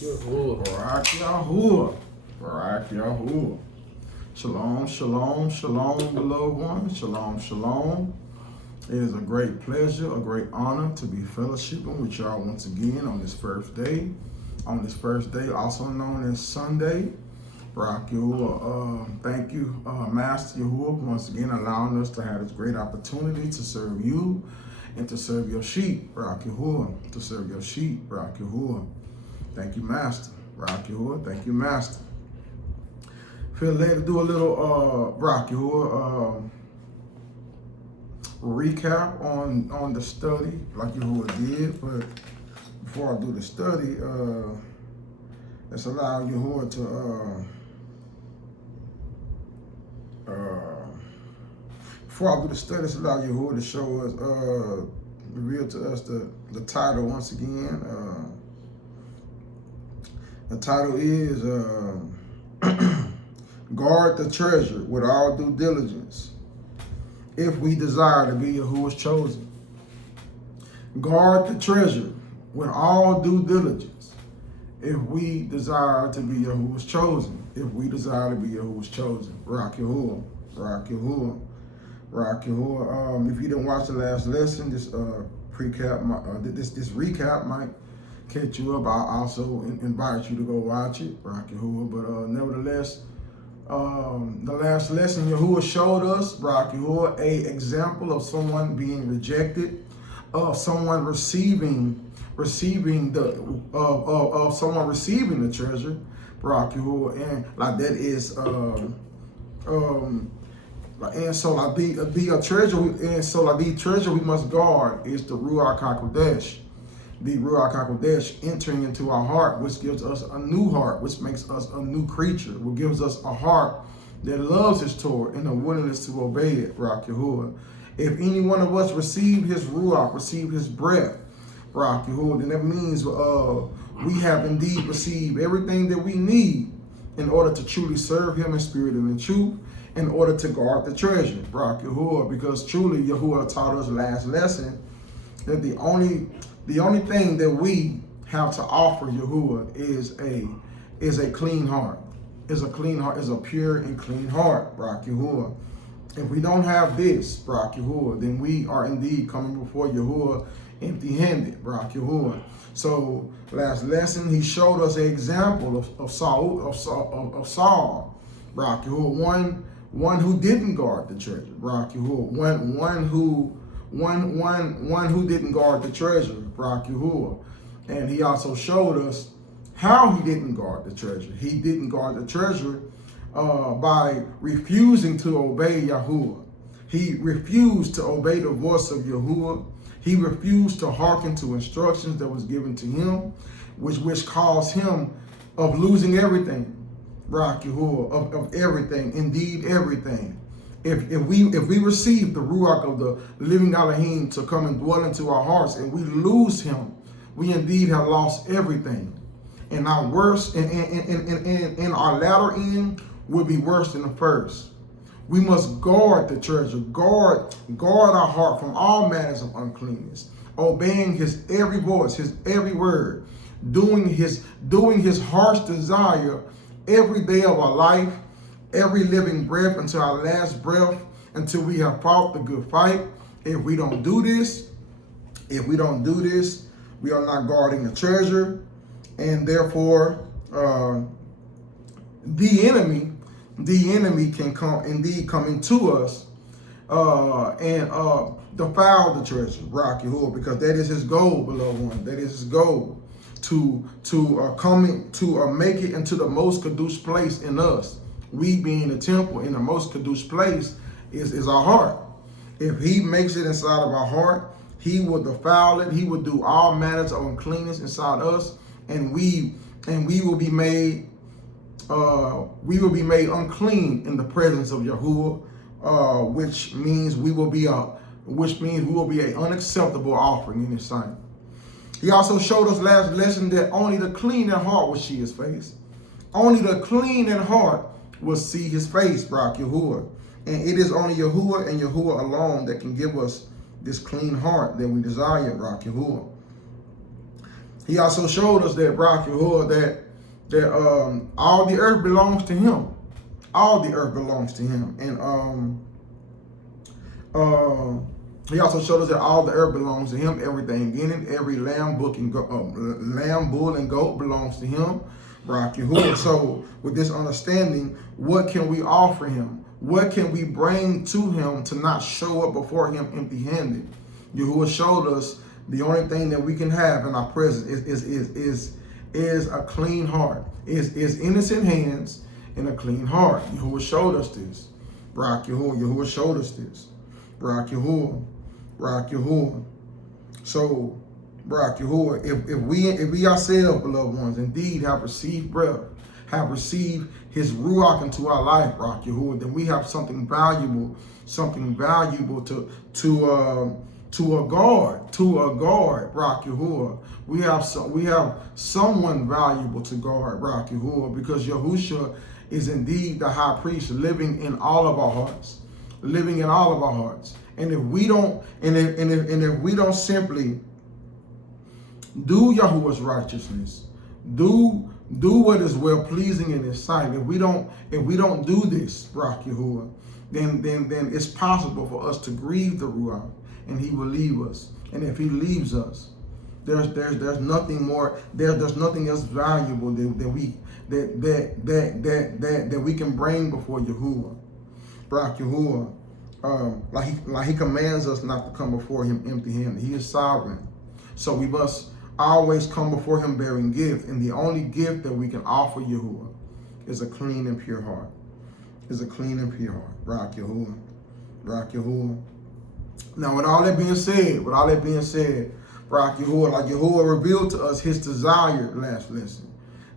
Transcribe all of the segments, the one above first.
Barak Yahuwah. Barak Yahuwah. Shalom, shalom, shalom, beloved one. Shalom, shalom. It is a great pleasure, a great honor to be fellowshipping with y'all once again on this first day. On this first day, also known as Sunday. Barak Yahuwah. Thank you, Master Yahuwah, once again allowing us to have this great opportunity to serve you and to serve your sheep. Barak Yahuwah. To serve your sheep. Barak Yahuwah. Thank you, Master. Barak Yahuwah. Thank you, Master. Feel led to do a little Barak Yahuwah recap on the study, like Yahuwah did. But before I do the study, let's allow Yahuwah to before I do the study, let's allow Yahuwah to show us, reveal to us the title once again. The title is Guard the Treasure with All Due Diligence, if we desire to be Yahuwah's chosen. Guard the treasure with all due diligence, if we desire to be Yahuwah's chosen. If we desire to be Yahuwah's chosen. Barak Yahuwah. Barak Yahuwah. Barak Yahuwah. If you didn't watch the last lesson, this recap might catch you up. I also invite you to go watch it, Barak Yahuwah. But nevertheless, the last lesson, Yahuwah showed us, Barak Yahuwah, a example of someone being rejected, of someone receiving the treasure, Barak Yahuwah, and like that is and so like the treasure we must guard is the Ruach HaKodesh. The Ruach HaKodesh entering into our heart, which gives us a new heart, which makes us a new creature, which gives us a heart that loves his Torah and a willingness to obey it, Barak Yahuwah. If any one of us receive his Ruach, receive his breath, Barak Yahuwah, then that means we have indeed received everything that we need in order to truly serve him in spirit and in truth, in order to guard the treasure, Barak Yahuwah, because truly Yahuwah taught us last lesson that the only thing that we have to offer Yahuwah is a clean heart. Is a clean heart, is a pure and clean heart, Barak Yahuwah. If we don't have this, Barak Yahuwah, then we are indeed coming before Yahuwah empty-handed, Barak Yahuwah. So last lesson, he showed us an example of Saul, Barak Yahuwah, one who didn't guard the treasure, Barak Yahuwah, one who didn't guard the treasure, Barak Yahuwah. And he also showed us how he didn't guard the treasure. He didn't guard the treasure by refusing to obey Yahuwah. He refused to obey the voice of Yahuwah. He refused to hearken to instructions that was given to him, which caused him of losing everything, Barak Yahuwah, of everything, indeed everything. If we receive the Ruach of the living Elohim to come and dwell into our hearts, and we lose him, we indeed have lost everything. And our worst, and our latter end will be worse than the first. We must guard the treasure, guard our heart from all matters of uncleanness, obeying his every voice, his every word, doing his heart's desire every day of our life, every living breath until our last breath, until we have fought the good fight. If we don't do this, we are not guarding the treasure, and therefore the enemy can come into us and defile the treasure, Barak Yahuwah, because that is his goal, beloved one. That is his goal, to make it into the most kadosh place in us. We being the temple, in the most kadosh place is our heart. If he makes it inside of our heart, he will defile it. He will do all matters of uncleanness inside us, and we will be made unclean in the presence of Yahuwah, which means we will be an unacceptable offering in his sight. He also showed us last lesson that only the clean at heart will see his face. Only the clean at heart will see his face, Barak Yahuwah. And it is only Yahuwah and Yahuwah alone that can give us this clean heart that we desire, Barak Yahuwah. He also showed us that that all the earth belongs to him. All the earth belongs to him. And he also showed us that all the earth belongs to him. Everything in it, every lamb, bull, and goat belongs to him. So with this understanding, what can we offer him? What can we bring to him to not show up before him empty-handed? Yahuwah showed us the only thing that we can have in our presence is a clean heart, is innocent hands and a clean heart. Yahuwah showed us this. Yahuwah showed us this. Yahuwah. So, Yahuwah, if we ourselves, beloved ones, indeed have received breath, have received his Ruach into our life, Yahuwah, then we have something valuable to a guard, Yahuwah. We have someone valuable to guard, Yahuwah, because Yahushua is indeed the high priest living in all of our hearts. And if we don't, if we don't simply do Yahuwah's righteousness, do what is well pleasing in his sight, if we don't do this, Yahuwah, then it's possible for us to grieve the Ruach, and he will leave us. And if he leaves us, there's nothing more, there's nothing else valuable that we can bring before Yahuwah. Yahuwah, like he commands us not to come before him empty-handed. He is sovereign. So we must always come before him bearing gift. And the only gift that we can offer Yahuwah is a clean and pure heart. Yahuwah. Now, with all that being said, Yahuwah, like Yahuwah revealed to us his desire last lesson.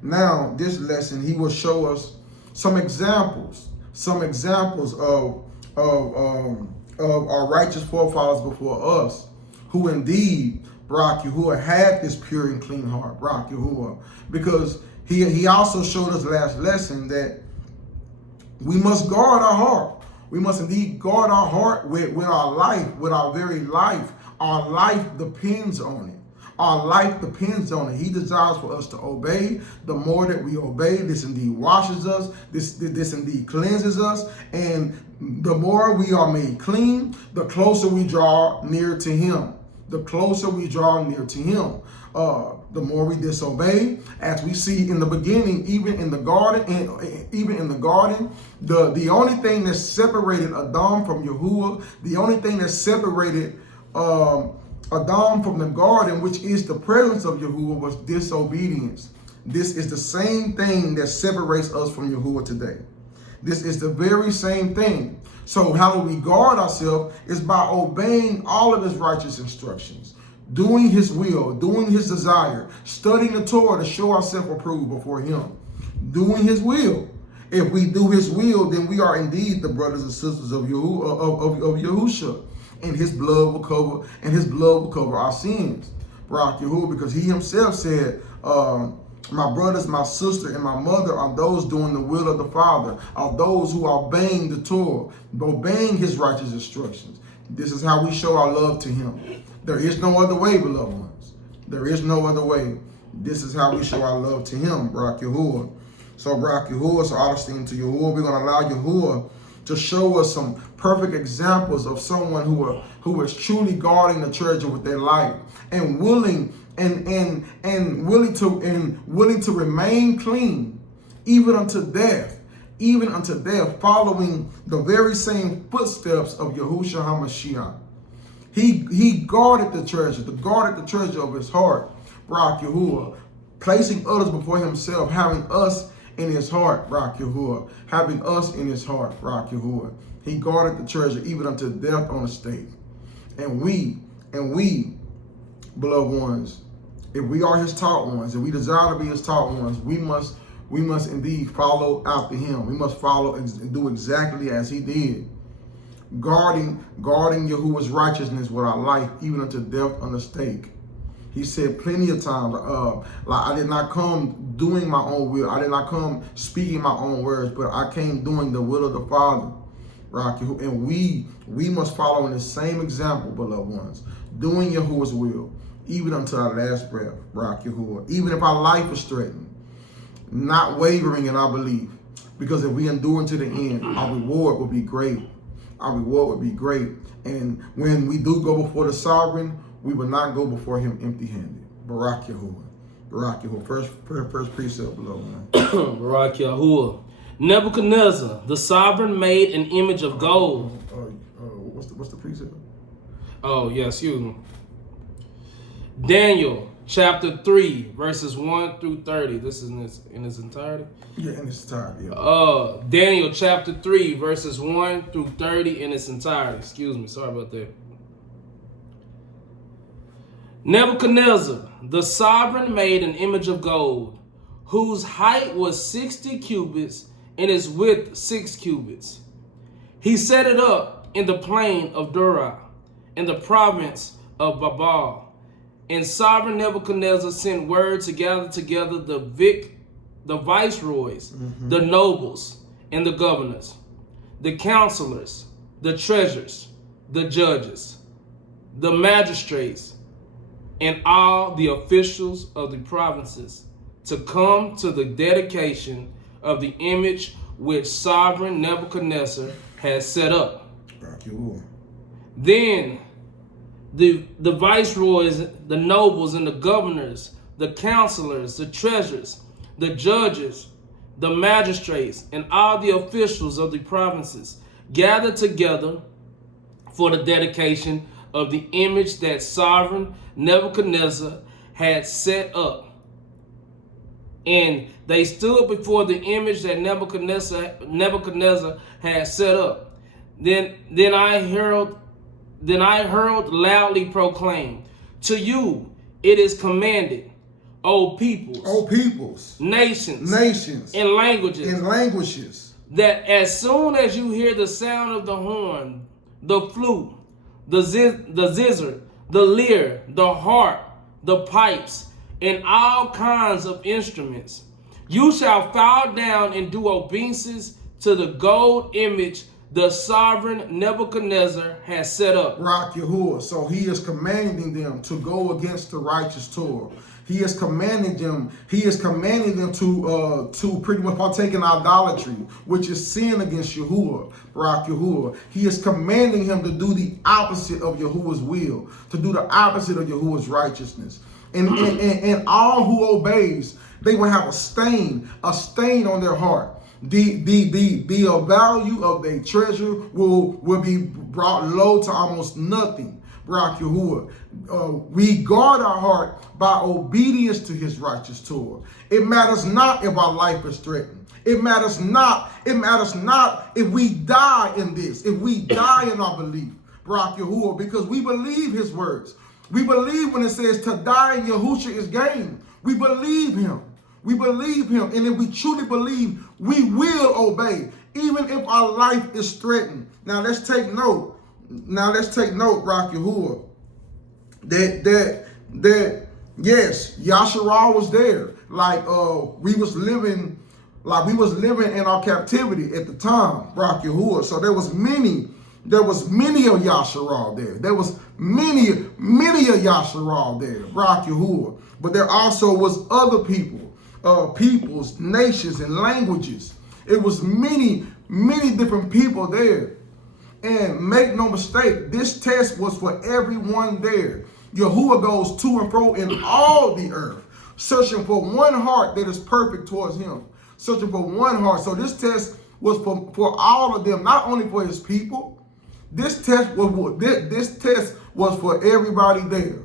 Now, this lesson, he will show us some examples of our righteous forefathers before us, who indeed, Yahuwah, had this pure and clean heart, Yahuwah, because he also showed us last lesson that we must guard our heart. We must indeed guard our heart with our life, with our very life. Our life depends on it. He desires for us to obey. The more that we obey, this indeed washes us. This indeed cleanses us. And the more we are made clean, the closer we draw near to him. The more we disobey, as we see in the beginning, even in the garden, the only thing that separated Adam from Yahuwah, the only thing that separated Adam from the garden, which is the presence of Yahuwah, was disobedience. This is the same thing that separates us from Yahuwah today. This is the very same thing. So how do we guard ourselves? Is by obeying all of his righteous instructions, doing his will, doing his desire, studying the Torah to show ourselves approved before him, doing his will. If we do his will, then we are indeed the brothers and sisters of Yahushua, and his blood will cover our sins. Yahuwah, because he himself said, my brothers, my sister, and my mother are those doing the will of the Father, are those who are obeying the Torah, obeying his righteous instructions. This is how we show our love to him. There is no other way, beloved ones. There is no other way. This is how we show our love to him, Yahuwah. So, Yahuwah, so all esteem to Yahuwah, we're going to allow Yahuwah to show us some perfect examples of someone who is truly guarding the treasure with their life and willing to remain clean even unto death, following the very same footsteps of Yahushua HaMashiach. He guarded the treasure of his heart, Yahuwah, placing others before himself, having us in his heart, Yahuwah, Yahuwah. He guarded the treasure even unto death on the stake. And we, beloved ones, if we are his taught ones, if we desire to be his taught ones, we must indeed follow after him. We must follow and do exactly as he did, guarding Yahuwah's righteousness with our life, even unto death on the stake. He said plenty of times, I did not come doing my own will. I did not come speaking my own words, but I came doing the will of the Father. And we must follow in the same example, beloved ones, doing Yahuwah's will, even unto our last breath, Barak Yahuwah. Even if our life is threatened, not wavering in our belief. Because if we endure to the end, our reward will be great. Our reward will be great. And when we do go before the sovereign, we will not go before him empty-handed. Barak Yahuwah. Barak Yahuwah. First precept below, man. Barak Yahuwah. Nebuchadnezzar, the sovereign, made an image of gold. What's the precept? Oh, yeah, excuse me. Daniel chapter 3, verses 1 through 30. This is in its entirety? Yeah, in its entirety. Yeah. Daniel chapter 3, verses 1 through 30 in its entirety. Excuse me, sorry about that. Nebuchadnezzar, the sovereign, made an image of gold, whose height was 60 cubits and its width 6 cubits. He set it up in the plain of Dura, in the province of Babal. And sovereign Nebuchadnezzar sent word to gather together the viceroys, the nobles, and the governors, the counselors, the treasurers, the judges, the magistrates, and all the officials of the provinces to come to the dedication of the image which sovereign Nebuchadnezzar had set up. Then the viceroys, the nobles, and the governors, the counselors, the treasurers, the judges, the magistrates, and all the officials of the provinces gathered together for the dedication of the image that sovereign Nebuchadnezzar had set up. And they stood before the image that Nebuchadnezzar had set up. Then I heard loudly proclaim, to you it is commanded, O peoples, nations, and languages, that as soon as you hear the sound of the horn, the flute, the zither, the lyre, the harp, the pipes, and all kinds of instruments, you shall fall down and do obeisance to the gold image the sovereign Nebuchadnezzar has set up. Barak Yahuwah. So he is commanding them to go against the righteous Torah. He is commanding them to pretty much partake in idolatry, which is sin against Yahuwah, Barak Yahuwah. He is commanding him to do the opposite of Yahuwah's will, to do the opposite of Yahuwah's righteousness. And all who obeys, they will have a stain on their heart. The value of their treasure will be brought low to almost nothing. Barak Yahuwah. We guard our heart by obedience to his righteous Torah. It matters not if our life is threatened. It matters not if we die in this, if we die in our belief, Barak Yahuwah, because we believe his words. We believe when it says to die in Yahusha is gain. We believe him. We believe him. And if we truly believe, we will obey, even if our life is threatened. Now let's take note. Barak Yahuwah, that yes, Yasharal was there. Like we was living in our captivity at the time, Barak Yahuwah. So there was many of Yasharal there. There was many of Yasharal there, Barak Yahuwah. But there also was other peoples, nations, and languages. It was many different people there. And make no mistake, this test was for everyone there. Yahuwah goes to and fro in all the earth, searching for one heart that is perfect towards him. Searching for one heart. So this test was for all of them, not only for his people. This test was for everybody there.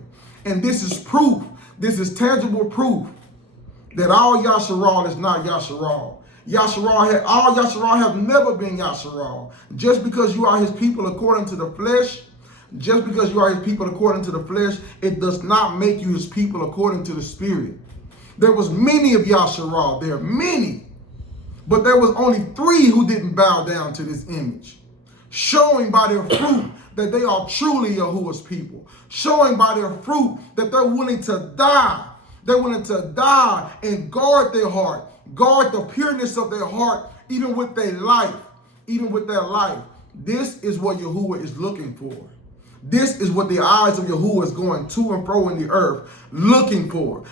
And this is proof. This is tangible proof that all Yasharal is not Yasharal. All Yasharal have never been Yasharal. Just because you are his people according to the flesh, it does not make you his people according to the spirit. There was many of Yasharal there, many. But there was only 3 who didn't bow down to this image, showing by their fruit that they are truly Yahuwah's people, showing by their fruit that they're willing to die. They're willing to die and guard their heart, guard the pureness of their heart, even with their life. This is what Yahuwah is looking for. This is what the eyes of Yahuwah is going to and fro in the earth, looking for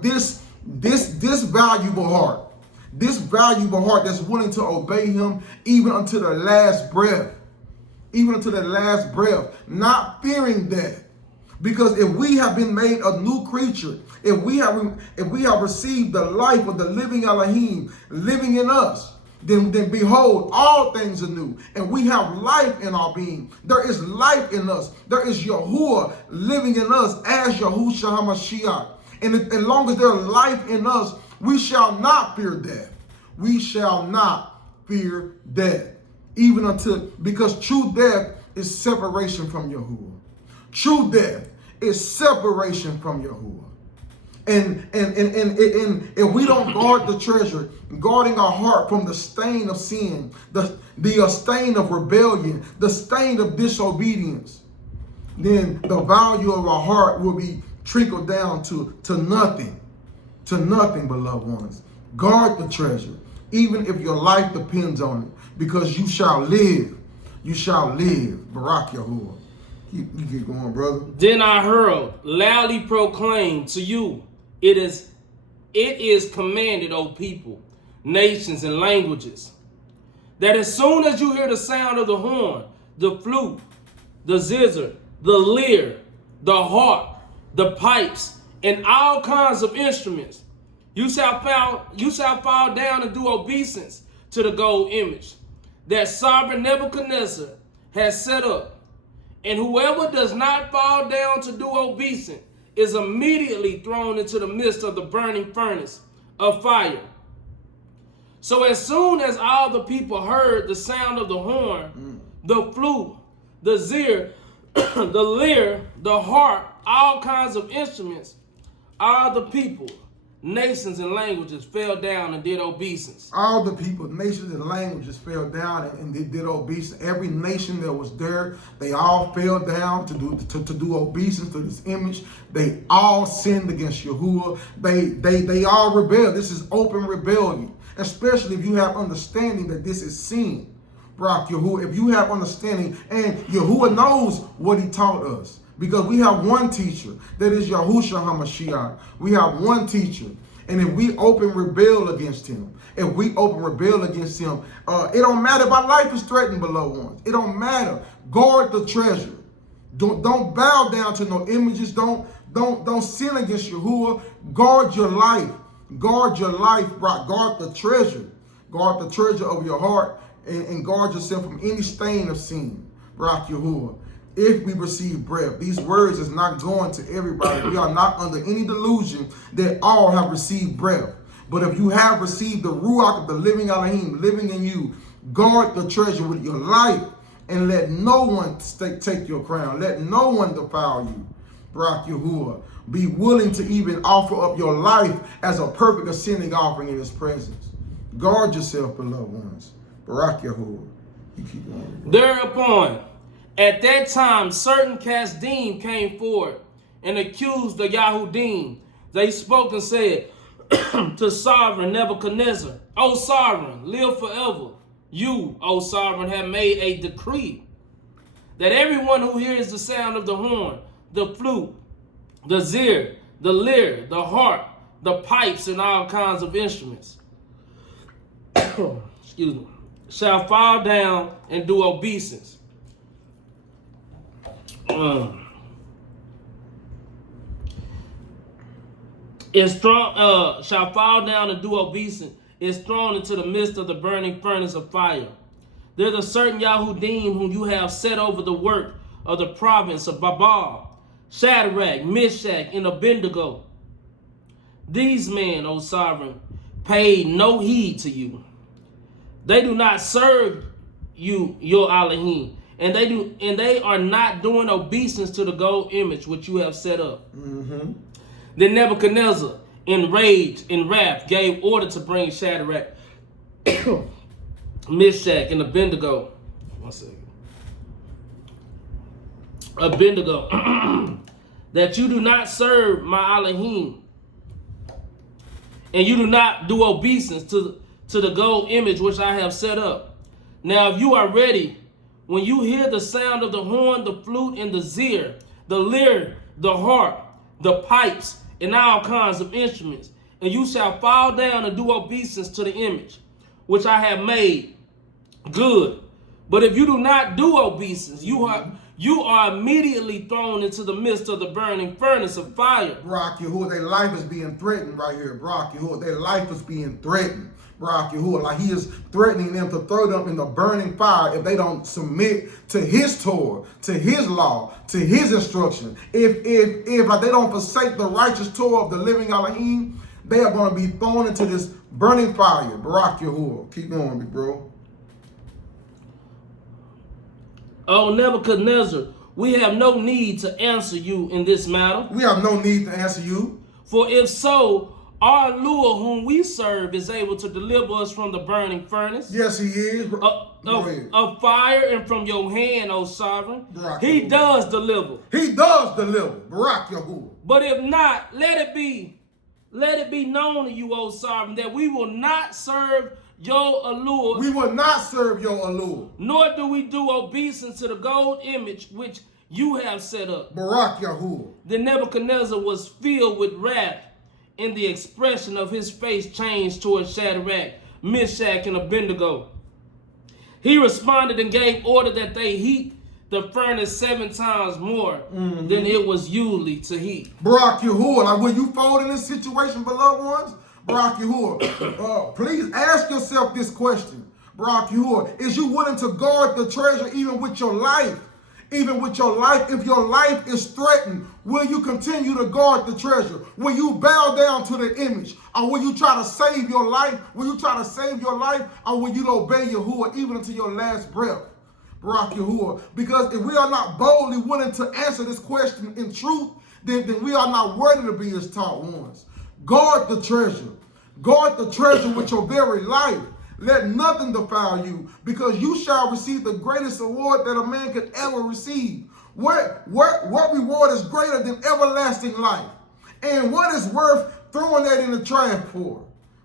this valuable heart. This valuable heart that's willing to obey him even unto the last breath. Even unto the last breath, not fearing death. Because if we have been made a new creature, if we have received the life of the living Elohim living in us, then behold, all things are new. And we have life in our being. There is life in us. There is Yahuwah living in us as Yahushua HaMashiach. And as long as there is life in us, we shall not fear death. We shall not fear death. Because true death is separation from Yahuwah. True death is separation from Yahuwah. And if we don't guard the treasure, guarding our heart from the stain of sin, the stain of rebellion, the stain of disobedience, then the value of our heart will be trickled down to nothing. To nothing, beloved ones. Guard the treasure, even if your life depends on it, because you shall live. You shall live. Barak Yahuwah. You keep going, brother. Then I heard loudly proclaim to you, it is commanded, O people, nations, and languages, that as soon as you hear the sound of the horn, the flute, the zither, the lyre, the harp, the pipes, and all kinds of instruments, you shall fall down and do obeisance to the gold image that sovereign Nebuchadnezzar has set up. And whoever does not fall down to do obeisance is immediately thrown into the midst of the burning furnace of fire. So as soon as all the people heard the sound of the horn, the flute, the zither, the lyre, the harp, all kinds of instruments, all the people, nations, and languages fell down and did obeisance. All the people, nations, and languages fell down and they did obeisance. Every nation that was there, they all fell down to do obeisance to this image. They all sinned against Yahuwah. They all rebelled. This is open rebellion, especially if you have understanding that this is sin. Barak Yahuwah, if you have understanding, and Yahuwah knows what he taught us. Because we have one teacher, that is Yahushua HaMashiach. We have one teacher. And if we open rebel against him, it don't matter if our life is threatened, beloved ones. It don't matter. Guard the treasure. Don't bow down to no images. Don't sin against Yahuwah. Guard your life. Guard your life, bro. Guard the treasure. Guard the treasure of your heart and guard yourself from any stain of sin. Barak Yahuwah. If we receive breath, these words is not going to everybody. We are not under any delusion that all have received breath. But if you have received the Ruach of the living Elohim living in you, guard the treasure with your life and let no one take your crown. Let no one defile you. Barak Yahuwah. Be willing to even offer up your life as a perfect ascending offering in his presence. Guard yourself, beloved ones. Barak Yahuwah. You keep going. Thereupon, at that time, certain Kasdim came forward and accused the Yahudim. They spoke and said to sovereign Nebuchadnezzar, O sovereign, live forever. You, O sovereign, have made a decree that everyone who hears the sound of the horn, the flute, the zither, the lyre, the harp, the pipes, and all kinds of instruments, excuse me, shall fall down and do obeisance. Shall fall down and do obeisance, is thrown into the midst of the burning furnace of fire. There's a certain Yahudim whom you have set over the work of the province of Babal, Shadrach, Meshach, and Abednego. These men, O sovereign, paid no heed to you. They do not serve you, your Elohim, and they are not doing obeisance to the gold image which you have set up. Then Nebuchadnezzar, enraged in wrath, gave order to bring Shadrach, Meshach, and Abednego. One second. Abednego, that you do not serve my Elohim, and you do not do obeisance to the gold image which I have set up. Now, if you are ready, when you hear the sound of the horn, the flute, and the zither, the lyre, the harp, the pipes, and all kinds of instruments. And you shall fall down and do obeisance to the image, which I have made. Good. But if you do not do obeisance, you are immediately thrown into the midst of the burning furnace of fire. Barak Yahuwah, their life is being threatened right here. Barak Yahuwah, their life is being threatened. Barak Yahuwah, like he is threatening them to throw them in the burning fire if they don't submit to his Torah, to his law, to his instruction. If like they don't forsake the righteous Torah of the living Elohim, they are going to be thrown into this burning fire. Barak Yahuwah. Keep going, big bro. O Nebuchadnezzar, we have no need to answer you in this matter. We have no need to answer you. For if so, our Lord whom we serve is able to deliver us from the burning furnace. Yes, he is. Of fire and from your hand, O sovereign. Barak he Yahuwah. does deliver. He does deliver. Barak Yahuwah. But if not, let it be known to you, O sovereign, that we will not serve your allure. We will not serve your allure. Nor do we do obeisance to the gold image which you have set up. Barak Yahuwah. Then Nebuchadnezzar was filled with wrath, and the expression of his face changed towards Shadrach, Meshach, and Abednego. He responded and gave order that they heat the furnace 7 times more than it was usually to heat. Barak Yahuwah, like when you fall in this situation, beloved ones, Barak Yahuwah, please ask yourself this question. Barak Yahuwah, is you willing to guard the treasure even with your life? Even with your life, if your life is threatened, will you continue to guard the treasure? Will you bow down to the image? Or will you try to save your life? Will you try to save your life? Or will you obey Yahuwah even until your last breath? Barak Yahuwah. Because if we are not boldly willing to answer this question in truth, then we are not worthy to be his taught ones. Guard the treasure. Guard the treasure with your very life. Let nothing defile you, because you shall receive the greatest award that a man could ever receive. What reward is greater than everlasting life? And what is worth throwing that in the trash for?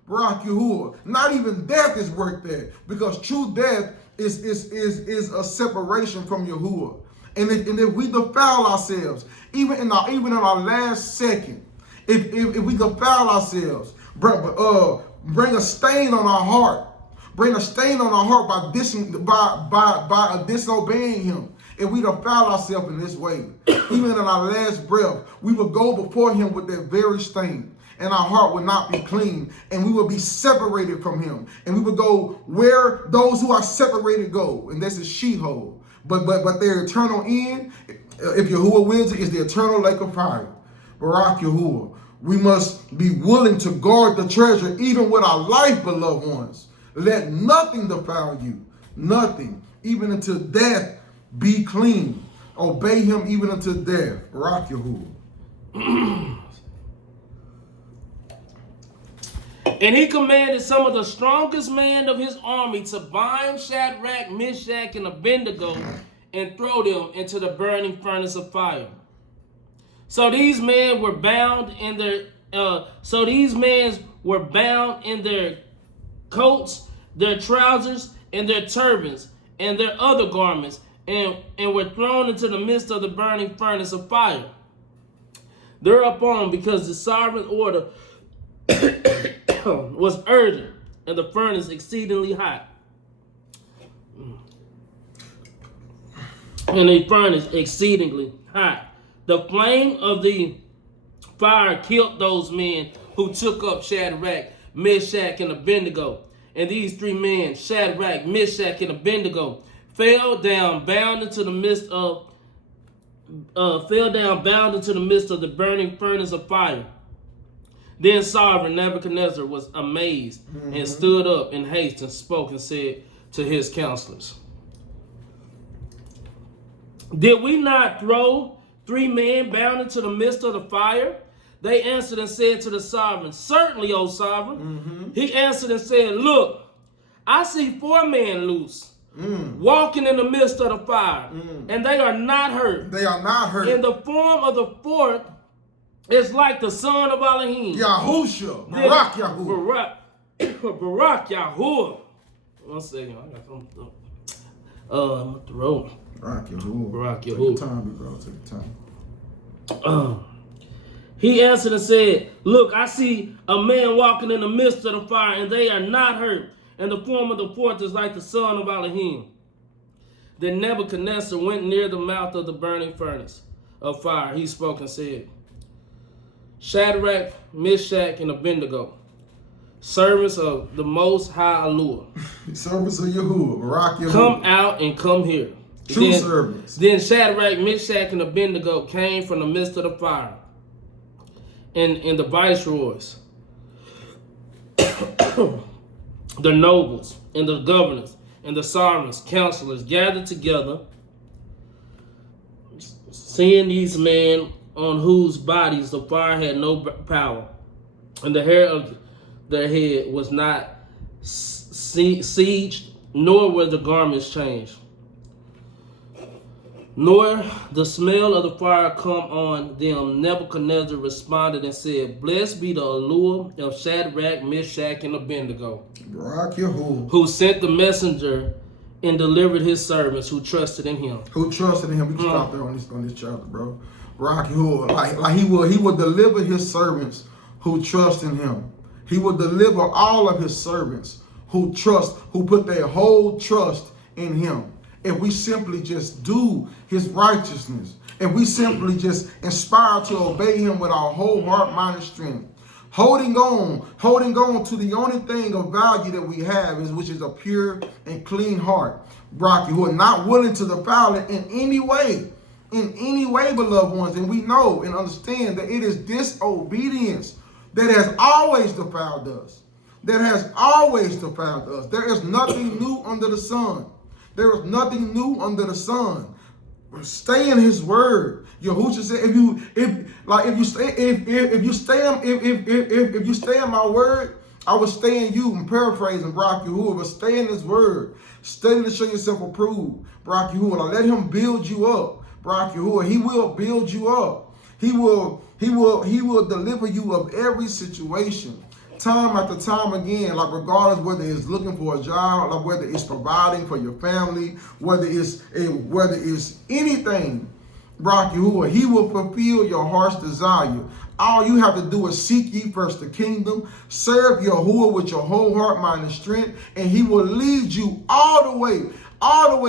Barak Yahuwah. Not even death is worth that, because true death is a separation from Yahuwah. And if we defile ourselves, even in our last second, if we defile ourselves, bring a stain on our heart. Bring a stain on our heart by disobeying him. If we defile ourselves in this way, even in our last breath, we will go before him with that very stain, and our heart will not be clean, and we will be separated from him, and we will go where those who are separated go, and this is Sheol. But their eternal end, if Yahuwah wills it, is the eternal lake of fire. Barak Yahuwah. We must be willing to guard the treasure, even with our life, beloved ones. Let nothing defile you. Nothing. Even until death, be clean. Obey him even until death. Barak Yahuwah. And he commanded some of the strongest men of his army to bind Shadrach, Meshach, and Abednego and throw them into the burning furnace of fire. So these men were bound in their coats, their trousers, and their turbans, and their other garments, and were thrown into the midst of the burning furnace of fire. Thereupon, because the sovereign order was urgent, and the furnace exceedingly hot. The flame of the fire killed those men who took up Shadrach, Meshach, and Abednego. And these 3 men, Shadrach, Meshach, and Abednego, fell down bound into the midst of the burning furnace of fire. Then sovereign Nebuchadnezzar was amazed and stood up in haste and spoke and said to his counselors, "Did we not throw 3 men bound into the midst of the fire?" They answered and said to the sovereign, "Certainly, O sovereign." He answered and said, "Look, I see 4 men loose, walking in the midst of the fire, and they are not hurt. They are not hurt. And the form of the 4th is like the son of Elohim. Yahusha. Barak Yahuwah. Barak Yahuwah. One second, I got something. Throat. Barak Yahuwah. Barak Take Yahuwah. your time, big bro. Take your time. He answered and said, Look, I see a man walking in the midst of the fire, and they are not hurt, and the form of the fourth is like the son of Elohim. Then Nebuchadnezzar went near the mouth of the burning furnace of fire. He spoke and said, Shadrach, Meshach, and Abednego, servants of the Most High Allah, Servants of Yahuwah. Barak Yahuwah. come out and come here. True servants. Then Shadrach, Meshach, and Abednego came from the midst of the fire. And the viceroys, the nobles, and the governors, and the sovereigns, counselors gathered together, seeing these men on whose bodies the fire had no power, and the hair of their head was not sieged, nor were the garments changed, nor the smell of the fire come on them. Nebuchadnezzar responded and said, Blessed be the Allah of Shadrach, Meshach, and Abednego, Barak Yahuwah. who sent the messenger and delivered his servants who trusted in him. Who trusted in him. We can stop there on this chapter, bro. Barak Yahuwah. Like he will deliver his servants who trust in him. He will deliver all of his servants who put their whole trust in him. If we simply just do his righteousness, if we simply just aspire to obey him with our whole heart, mind, and strength, holding on to the only thing of value that we have, which is a pure and clean heart, Barak Yahuwah, not willing to defile it in any way, beloved ones. And we know and understand that it is disobedience that has always defiled us. There is nothing new under the sun. There is nothing new under the sun. Stay in his word. Yahushua said, if you stay in my word, I will stay in you. I'm paraphrasing Barak Yahuwah, but stay in his word. Study to show yourself approved. Barak Yahuwah. Let him build you up. Barak Yahuwah. He will build you up. He will deliver you of every situation. Time after time again, like regardless whether it's looking for a job, like whether it's providing for your family, whether it's anything, Barak Yahuwah, he will fulfill your heart's desire. All you have to do is seek ye first the kingdom, serve Yahuwah with your whole heart, mind, and strength, and he will lead you all the way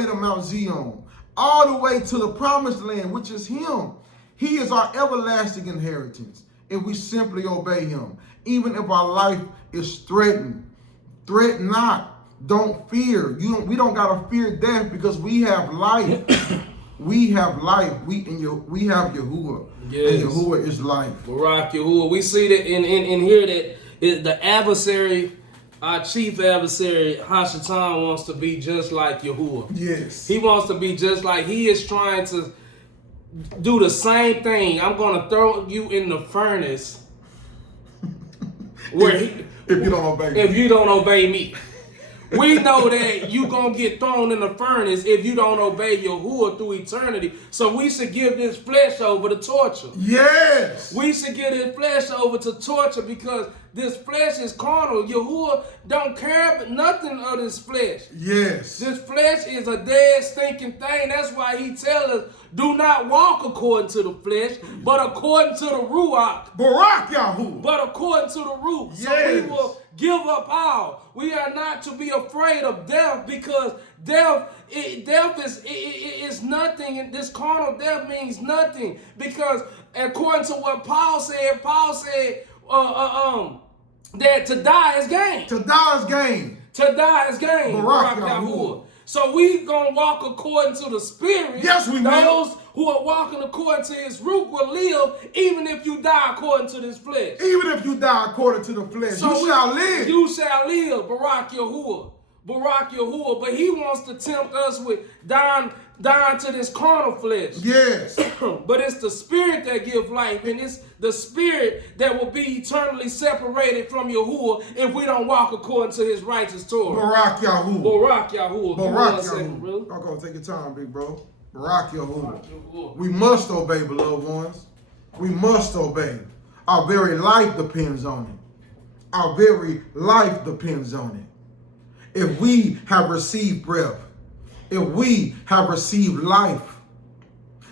to Mount Zion, all the way to the promised land, which is him. He is our everlasting inheritance if we simply obey him. Even if our life is threatened, threat not. Don't fear. We don't gotta fear death because we have life. We have life. We have Yahuwah. Yes. And Yahuwah is life. Barak Yahuwah. We see that in here that the adversary, our chief adversary, Hashatan, wants to be just like Yahuwah. Yes. He wants to be just like, he is trying to do the same thing. I'm gonna throw you in the furnace. If you don't obey me. We know that you gonna get thrown in the furnace if you don't obey Yahuwah through eternity. So we should give this flesh over to torture. Yes. We should give this flesh over to torture because this flesh is carnal. Yahuwah don't care nothing of this flesh. Yes. This flesh is a dead, stinking thing. That's why he tells us, do not walk according to the flesh, but according to the Ruach. Barak Yahuwah. But according to the Ruach. Yes. So we will give up all. We are not to be afraid of death because death is nothing. And this carnal death means nothing because according to what Paul said that to die is gain. To die is gain. To die is gain. Barak Yahuwah. So we gonna walk according to the Spirit. Yes, we will. Those who are walking according to his root will live, even if you die according to this flesh. Even if you die according to the flesh, so you shall live. You shall live, Barak Yahuwah. Barak Yahuwah. But he wants to tempt us with dying to this carnal flesh. Yes. But it's the Spirit that gives life, and it's the Spirit that will be eternally separated from Yahuwah if we don't walk according to his righteous Torah. Barak Yahuwah. Barak Yahuwah. Barak Yahuwah. I'm going to take your time, big bro. Barak Yahuwah. We must obey, beloved ones. We must obey. Our very life depends on it. Our very life depends on it. If we have received breath, if we have received life,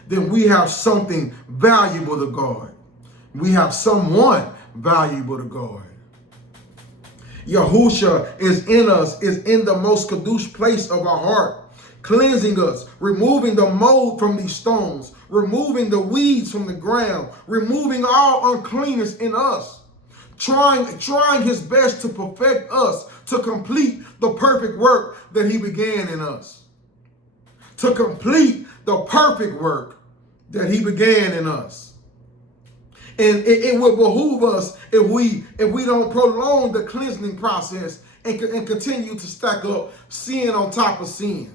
then we have something valuable to God. We have someone valuable to God. Yahusha is in us, is in the most kadosh place of our heart, cleansing us, removing the mold from these stones, removing the weeds from the ground, removing all uncleanness in us, trying his best to perfect us, to complete the perfect work that he began in us. To complete the perfect work that he began in us. And it will behoove us if we don't prolong the cleansing process and continue to stack up sin on top of sin.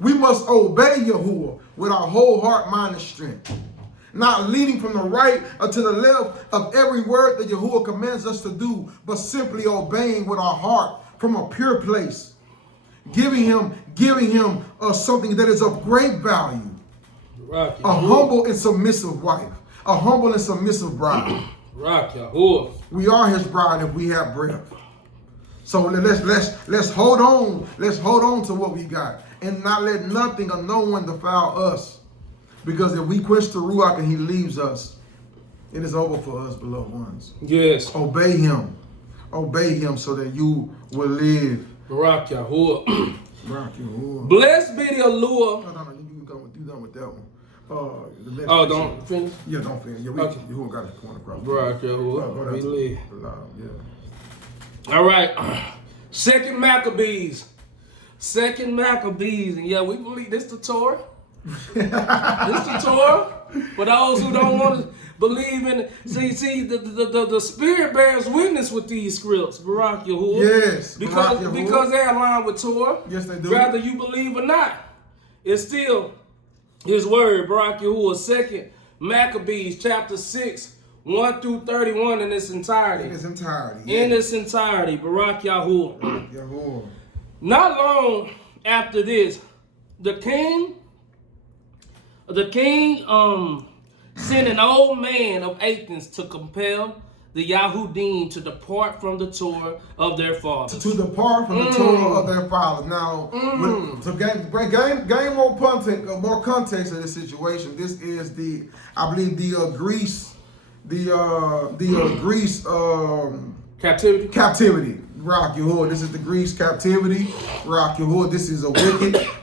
We must obey Yahuwah with our whole heart, mind, and strength. Not leaning from the right or to the left of every word that Yahuwah commands us to do, but simply obeying with our heart from a pure place. Giving him something that is of great value. Rock A humble and submissive wife. A humble and submissive bride. Rock Yahuwah. We are his bride if we have breath. So let's hold on. Let's hold on to what we got and not let nothing or no one defile us. Because if we quench the Ruach and he leaves us, it is over for us, beloved ones. Yes. Obey him. Obey him so that you will live. Rock Yahuwah. Rock Yahuwah. Blessed be the allure. No, you done with that one. The next Oh, picture. don't finish? Yeah, don't finish. Yeah, Okay. you got his point across. Rock Yahuwah. We live. Yeah. All right. Second Maccabees. And yeah, we believe this the Torah. This the Torah. For those who don't want to believe in it. See, the Spirit bears witness with these scripts. Barak Yahuwah. Yes. Because they align with Torah. Yes, they do. Whether you believe or not. It's still his word. Barak Yahuwah. Second Maccabees chapter 6. 1 through 31 in its entirety. In its entirety. In its entirety. Barak Yahuwah. Yahuwah. Not long after this, the king sent an old man of Athens to compel the Yahudim to depart from the Torah of their fathers. To depart from the Torah of their fathers. Now, to gain more context of this situation, this is Greece captivity. Rock Yahuwah. This is the Greece captivity. Rock Yahuwah. This is a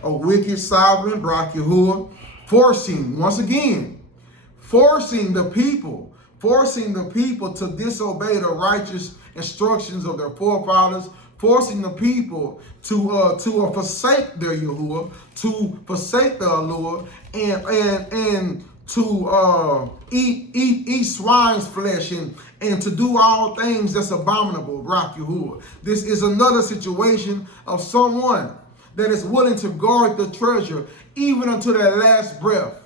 wicked sovereign. Rock Yahuwah. Forcing the people to disobey the righteous instructions of their forefathers, forcing the people to forsake their Yahuwah, to forsake the allure, and to eat swine's flesh and to do all things that's abominable. Rock Yahuwah. This is another situation of someone that is willing to guard the treasure even unto their last breath.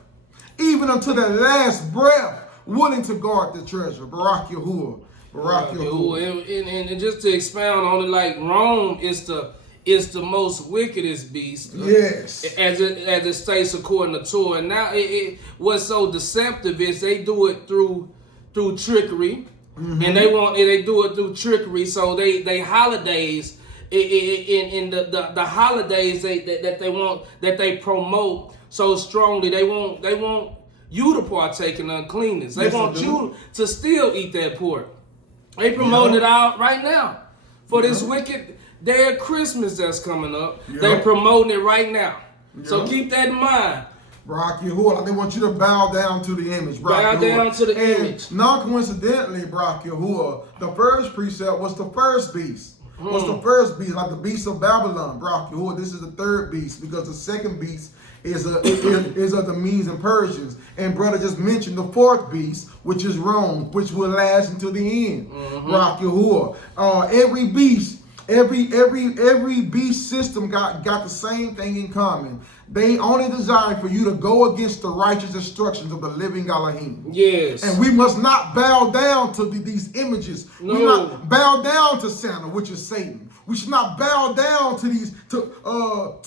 Even unto their last breath, willing to guard the treasure. Barak Yahuwah. Barak Yahuwah. And just to expound on it, like Rome is the most wickedest beast. Yes. As it states according to Torah. And now what's so deceptive is they do it through trickery. Mm-hmm. And they do it through trickery. So they holidays in the holidays that they promote so strongly, they want you to partake in uncleanness. They want you to still eat that pork. They promoting it out right now for this wicked day of Christmas that's coming up. They're promoting it right now. So keep that in mind. Barak Yahuwah, they want you to bow down to the image. Bow down to the image. Non-coincidentally, Barak Yahuwah, the first precept was the first beast. What's the first beast? Like the beast of Babylon, Barak Yahuwah. This is the third beast because the second beast is of the Medes and Persians. And brother just mentioned the fourth beast, which is Rome, which will last until the end. Barak Yahuwah. Every beast system got the same thing in common. They only designed for you to go against the righteous instructions of the living Elohim. Yes. And we must not bow down to these images. No. We not bow down to Santa, which is Satan. We should not bow down to these to all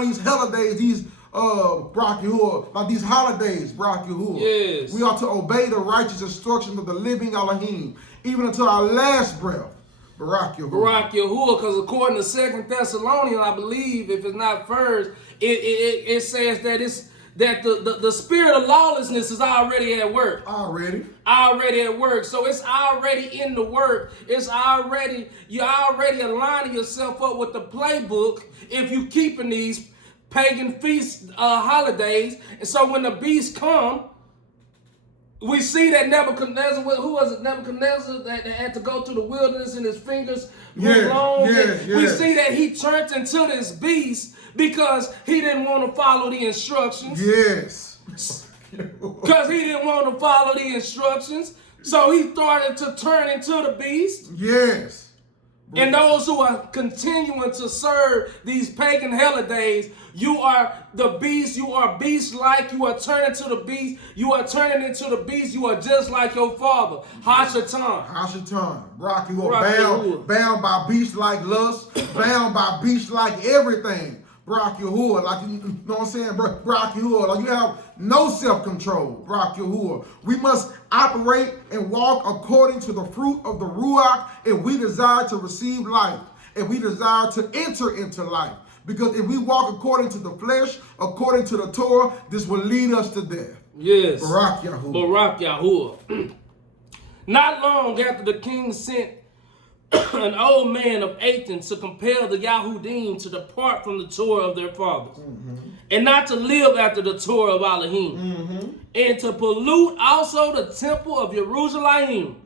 these holidays, these Barak Yahuwah, like these holidays, Barak Yahuwah. Yes. We ought to obey the righteous instructions of the living Elohim, even until our last breath. Barak Yahuwah. Barak Yahuwah, because according to 2 Thessalonians, I believe, if it's not first, it says that the spirit of lawlessness is already at work. Already at work. So it's already in the work. You're already aligning yourself up with the playbook if you keeping these pagan feast holidays. And so when the beasts come, we see that Nebuchadnezzar, who was it? Nebuchadnezzar that had to go to the wilderness and his fingers grew long. We see that he turned into this beast because he didn't want to follow the instructions. Yes. Because he didn't want to follow the instructions. So he started to turn into the beast. Yes. And those who are continuing to serve these pagan holidays, you are the beast. You are beast-like. You are turning to the beast. You are turning into the beast. You are just like your father, Hashatan. Barak Yahuwah. Bound by beast-like lust. Bound by beast-like everything. Barak Yahuwah, like, you know what I'm saying? Barak Yahuwah, like you have no self-control. Barak Yahuwah. We must operate and walk according to the fruit of the Ruach if we desire to receive life, if we desire to enter into life. Because if we walk according to the flesh, according to the Torah, this will lead us to death. Yes. Barak Yahuwah. Barak Yahuwah. Not long after the king sent an old man of Athens to compel the Yahudim to depart from the Torah of their fathers, and not to live after the Torah of Elohim, and to pollute also the temple of Jerusalem.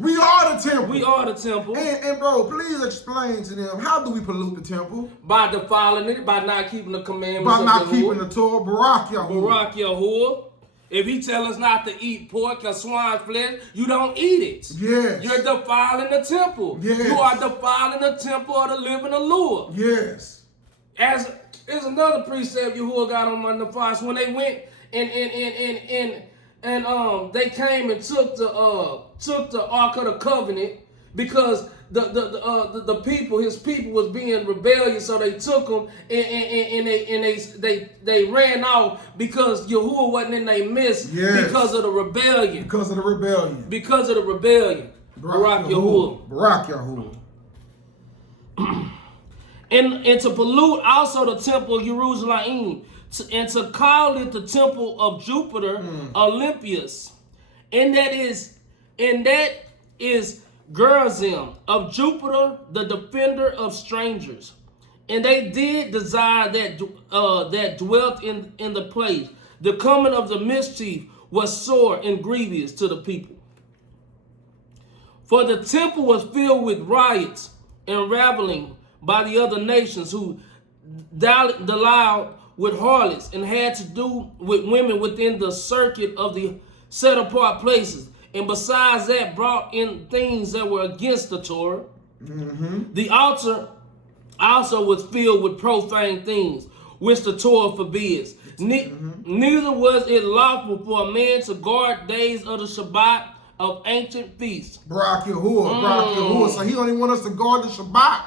We are the temple. We are the temple. And bro, please explain to them, how do we pollute the temple? By defiling it, by not keeping the commandments by of not Yahuwah. Keeping the Torah. Barak Yahuwah. Barak Yahuwah. If he tell us not to eat pork or swine flesh, you don't eat it. Yes. You're defiling the temple. Yes. You are defiling the temple of the living Lord. Yes. As is another precept Yahuwah got on my nefas when they went and they came and took the Ark of the Covenant because the people, his people, was being rebellious, so they took them and they ran off because Yahuwah wasn't in their midst because of the rebellion. Because of the rebellion. Barak Yahuwah. Barak Yahuwah. And to pollute also the temple of Jerusalem, and to call it the temple of Jupiter Olympius, and that is Gerizim, of Jupiter, the defender of strangers. And they did desire that dwelt in the place. The coming of the mischief was sore and grievous to the people. For the temple was filled with riots and raveling by the other nations who dallied with harlots and had to do with women within the circuit of the set apart places. And besides that, brought in things that were against the Torah. The altar also was filled with profane things, which the Torah forbids. Neither was it lawful for a man to guard days of the Shabbat of ancient feasts. Barak Yahuwah. Barak Yahuwah. So he only wants us to guard the Shabbat.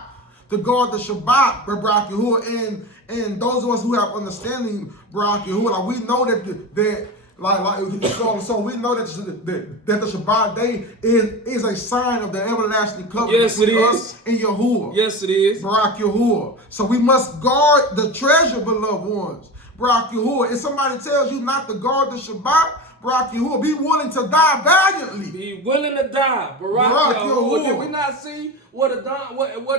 To guard the Shabbat, Barak Yahuwah. And those of us who have understanding, Barak Yahuwah, like we know that so we know that the Shabbat day is a sign of the everlasting covenant between us and Yahuwah. Yes, it is. Barak Yahuwah. So we must guard the treasure, beloved ones. Barak Yahuwah. If somebody tells you not to guard the Shabbat, Barak Yahuwah, be willing to die valiantly. Be willing to die. Barak Yahuwah. Did we not see what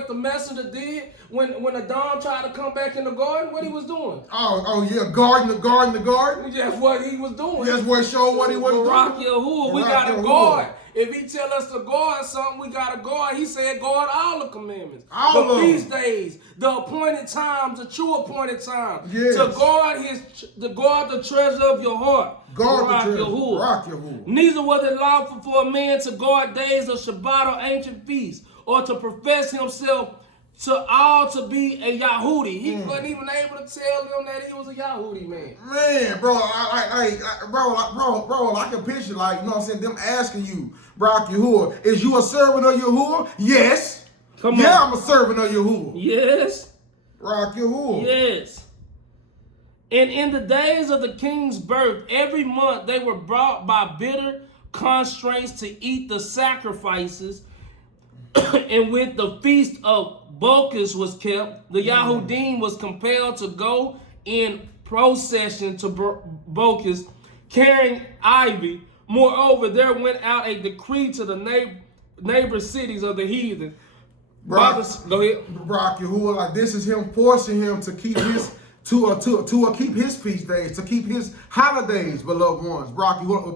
the messenger did when Adam tried to come back in the garden? What he was doing? Oh yeah, guarding the garden. That's what he was doing. That's what showed what he was doing. Barak Yahuwah. We got to guard. If he tell us to guard something, we got to guard. He said guard all the commandments. The feast days, the appointed times, the true appointed time. Yes. To guard the treasure of your heart. Guard the treasure. Barak Yahuwah. Neither was it lawful for a man to guard days of Shabbat or ancient feasts, or to profess himself to be a Yahudi. He wasn't even able to tell them that he was a Yahudi, man. Man, bro, I can picture, like, you know what I'm saying, them asking you, Barak Yahuwah, is you a servant of Yahuwah? Yes. Come on. Yeah, I'm a servant of Yahuwah. Yes. Barak Yahuwah. Yes. And in the days of the king's birth, every month they were brought by bitter constraints to eat the sacrifices and with the feast of Bacchus was kept, the Yahudim was compelled to go in procession to Bacchus, carrying ivy. Moreover, there went out a decree to the neighbor cities of the heathen. Go ahead. Barak Yahuwah, like this is him forcing him to keep his keep his feast days, to keep his holidays, beloved ones. Barak Yahuwah,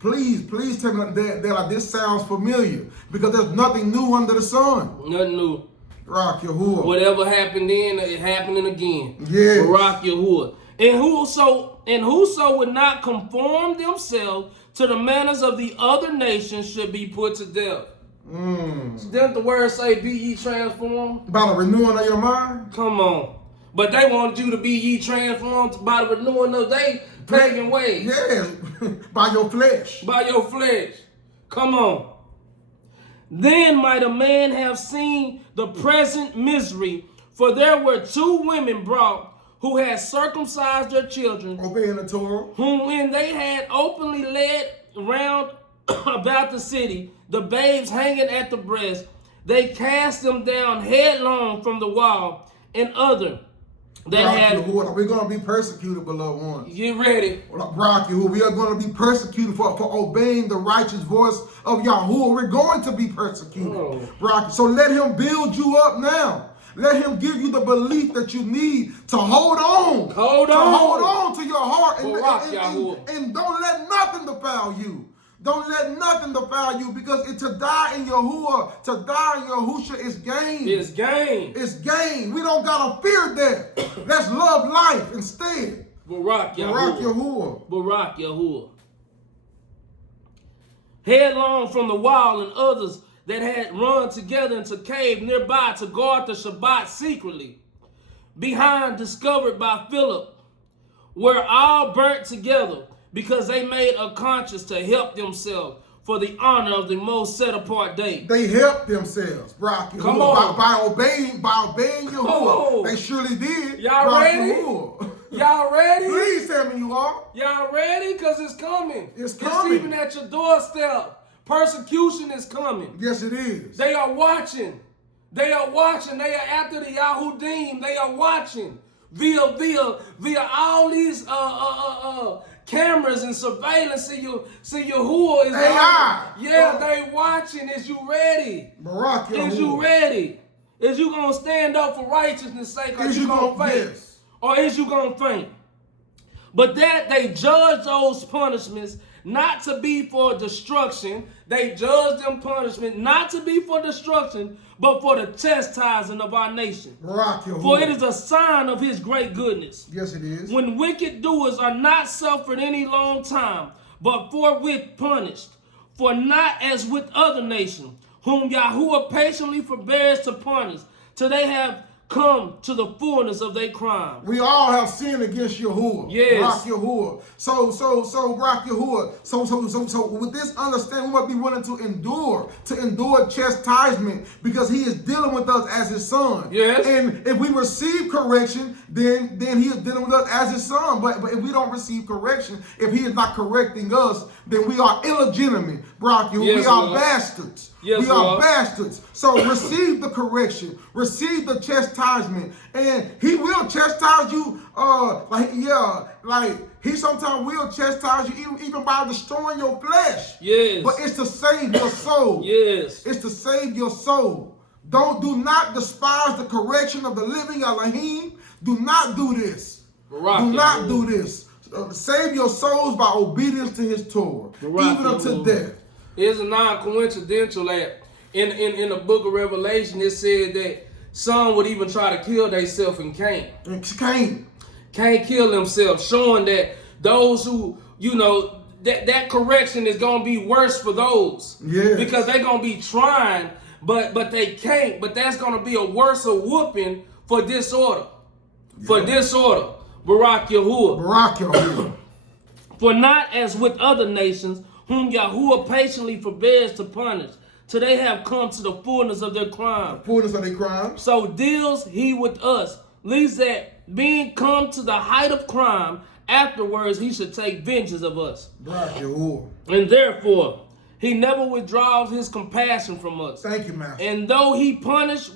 please tell me that like this sounds familiar, because there's nothing new under the sun. Nothing new. Barak Yahuwah. Whatever happened then, it happening again. Yeah. Barak Yahuwah. And whoso would not conform themselves to the manners of the other nations should be put to death. Didn't the word say, be ye transformed? By the renewing of your mind? Come on. But they wanted you to be ye transformed by the renewing of their pagan ways. Yeah, by your flesh. By your flesh. Come on. Then might a man have seen the present misery, for there were 2 women brought who had circumcised their children, obeying the Torah, whom when they had openly led round about the city, the babes hanging at the breast, they cast them down headlong from the wall, and other that had... We're going to be persecuted, beloved ones. Get ready. We are going to be persecuted for obeying the righteous voice of Yahuwah. We're going to be persecuted. So let him build you up now. Let him give you the belief that you need to hold on. Hold on to your heart. And don't let nothing defile you. Don't let nothing defile you, because to die in Yahuwah, to die in Yahusha is gain. It's gain. It's gain. We don't got to fear death. Let's love life instead. Barak Yahuwah. Barak Yahuwah. Headlong from the wall, and others that had run together into cave nearby to guard the Shabbat secretly, behind discovered by Philip, were all burnt together, because they made a conscience to help themselves for the honor of the most set apart day. They helped themselves, Barak Yahuwah. Come on. By obeying Yahuwah. They surely did. Y'all ready? Y'all ready? Please tell me you are. Y'all ready? Because it's coming. It's coming. It's even at your doorstep. Persecution is coming. Yes, it is. They are watching. They are watching. They are after the Yahudim. They are watching via all these cameras and surveillance. See Yahuwah is AI. Yeah, they watching. Is you ready? Barak Yahuwah. Is you ready? Is you gonna stand up for righteousness' sake, or is you gonna faint? Yes. Or is you gonna faint? But that they judge those punishments not to be for destruction. They judge them punishment not to be for destruction, but for the chastising of our nation. For it is a sign of his great goodness. Yes, it is. When wicked doers are not suffered any long time, but forthwith punished. For not as with other nations, whom Yahuwah patiently forbears to punish, till they have come to the fullness of their crime. We all have sinned against Yahuwah. Yes. Barak Yahuwah. So Barak Yahuwah. So with this understanding, we must be willing to endure chastisement, because he is dealing with us as his son. Yes. And if we receive correction, then he is dealing with us as his son. But if we don't receive correction, if he is not correcting us, then we are illegitimate. Barak Yahuwah. Yes, we are Lord. bastards. Yes, we are Lord. bastards. So receive the correction, receive the chastisement, and he will chastise you. He sometimes will chastise you even by destroying your flesh. Yes. But it's to save your soul. Yes. It's to save your soul. Do not despise the correction of the living Elohim. Do not do this. Do not do this. Save your souls by obedience to his Torah, even unto death. It's non-coincidental that in the book of Revelation it said that some would even try to kill themselves and can't kill themselves, showing that those who, that correction is going to be worse for those. Yes. Because they're going to be trying, but they can't. But that's going to be a worse whooping for disorder. Yeah. For disorder. Barak Yahuwah. Barak Yahuwah. For not as with other nations, whom Yahuwah patiently forbears to punish, till they have come to the fullness of their crime. So deals he with us, least that being come to the height of crime, afterwards he should take vengeance of us. Barak Yahuwah. And therefore, He never withdraws his compassion from us. Thank you, Master. And though he punishes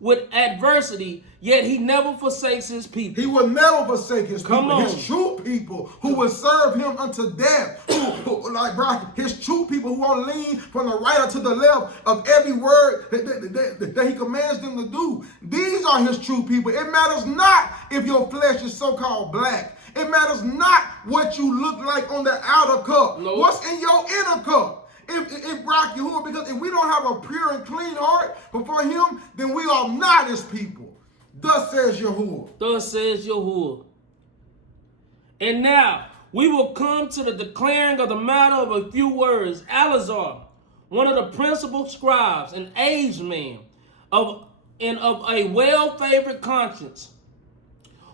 with adversity, yet he never forsakes his people. He will never forsake his Come people, on. his true people who will serve him unto death. Like Brock, his true people who won't lean from the right or to the left of every word that he commands them to do. These are his true people. It matters not if your flesh is so-called black. It matters not what you look like on the outer cup. Nope. What's in your inner cup? If Brock Yahuwah, because if we don't have a pure and clean heart before him, then we are not his people. Thus says Yahuwah. Thus says Yahuwah. And now we will come to the declaring of the matter of a few words. Eleazar, one of the principal scribes, an aged man of a well-favored conscience,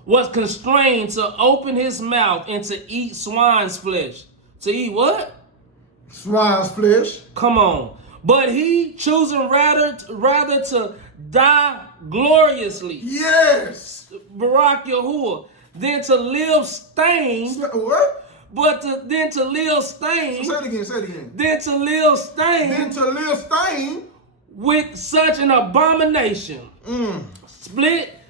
was constrained to open his mouth and to eat swine's flesh. To eat what? Swine's flesh. Come on. But he choosing rather to die gloriously. Yes. Barak Yahuwah. Than to live stained. What? Then to live stained. Say it again. Say it again. Then to live stained. Then to live stained with such an abomination.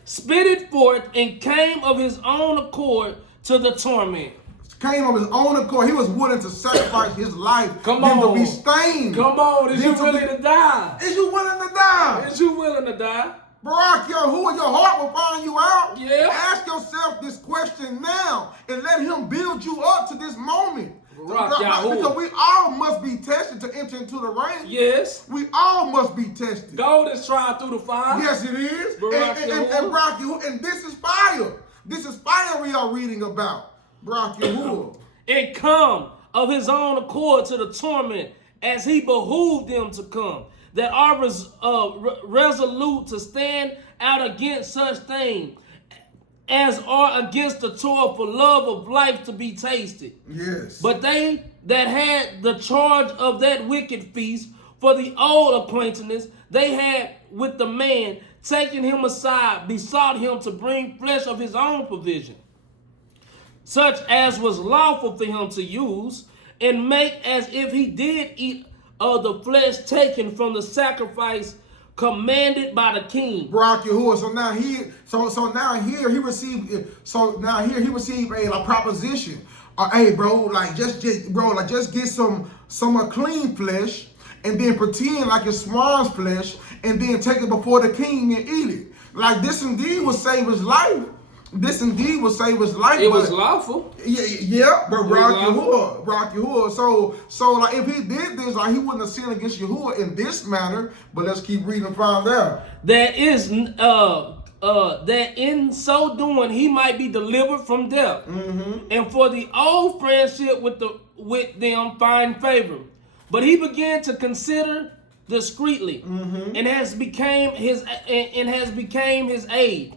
Spit it forth and came of his own accord to the torment. Came of his own accord. He was willing to sacrifice his life. Come than on. to be stained. Come on. Is you Then willing to die? Is you willing to die? Is you willing to die? Barak Yahuwah, your heart will find you out. Yeah. Ask yourself this question now and let him build you up to this moment. Barak Yahuwah. Because we all must be tested to enter into the reign. Yes. We all must be tested. Gold is tried through the fire. Yes, it is. Barak And Barak Yahuwah, and this is fire. This is fire we are reading about. Barak Yahuwah. And come of his own accord to the torment, as he behooved them to come, that are resolute to stand out against such things as are against the toil for love of life to be tasted. Yes. But they that had the charge of that wicked feast, for the old acquaintance they had with the man, taking him aside, besought him to bring flesh of his own provision, such as was lawful for him to use, and make as if he did eat of the flesh taken from the sacrifice commanded by the king. Barak Yahuwah. So now here he received a proposition. Hey, bro, just get some clean flesh and then pretend like it's swine's flesh and then take it before the king and eat it. Like this indeed will save his life. This indeed will save his life. It was lawful. Yeah, but Barak Yahuwah. So like if he did this, like he wouldn't have sinned against Yahuwah in this manner. But let's keep reading and find out. That in so doing he might be delivered from death, and for the old friendship with them find favor. But he began to consider discreetly, and has became his aid.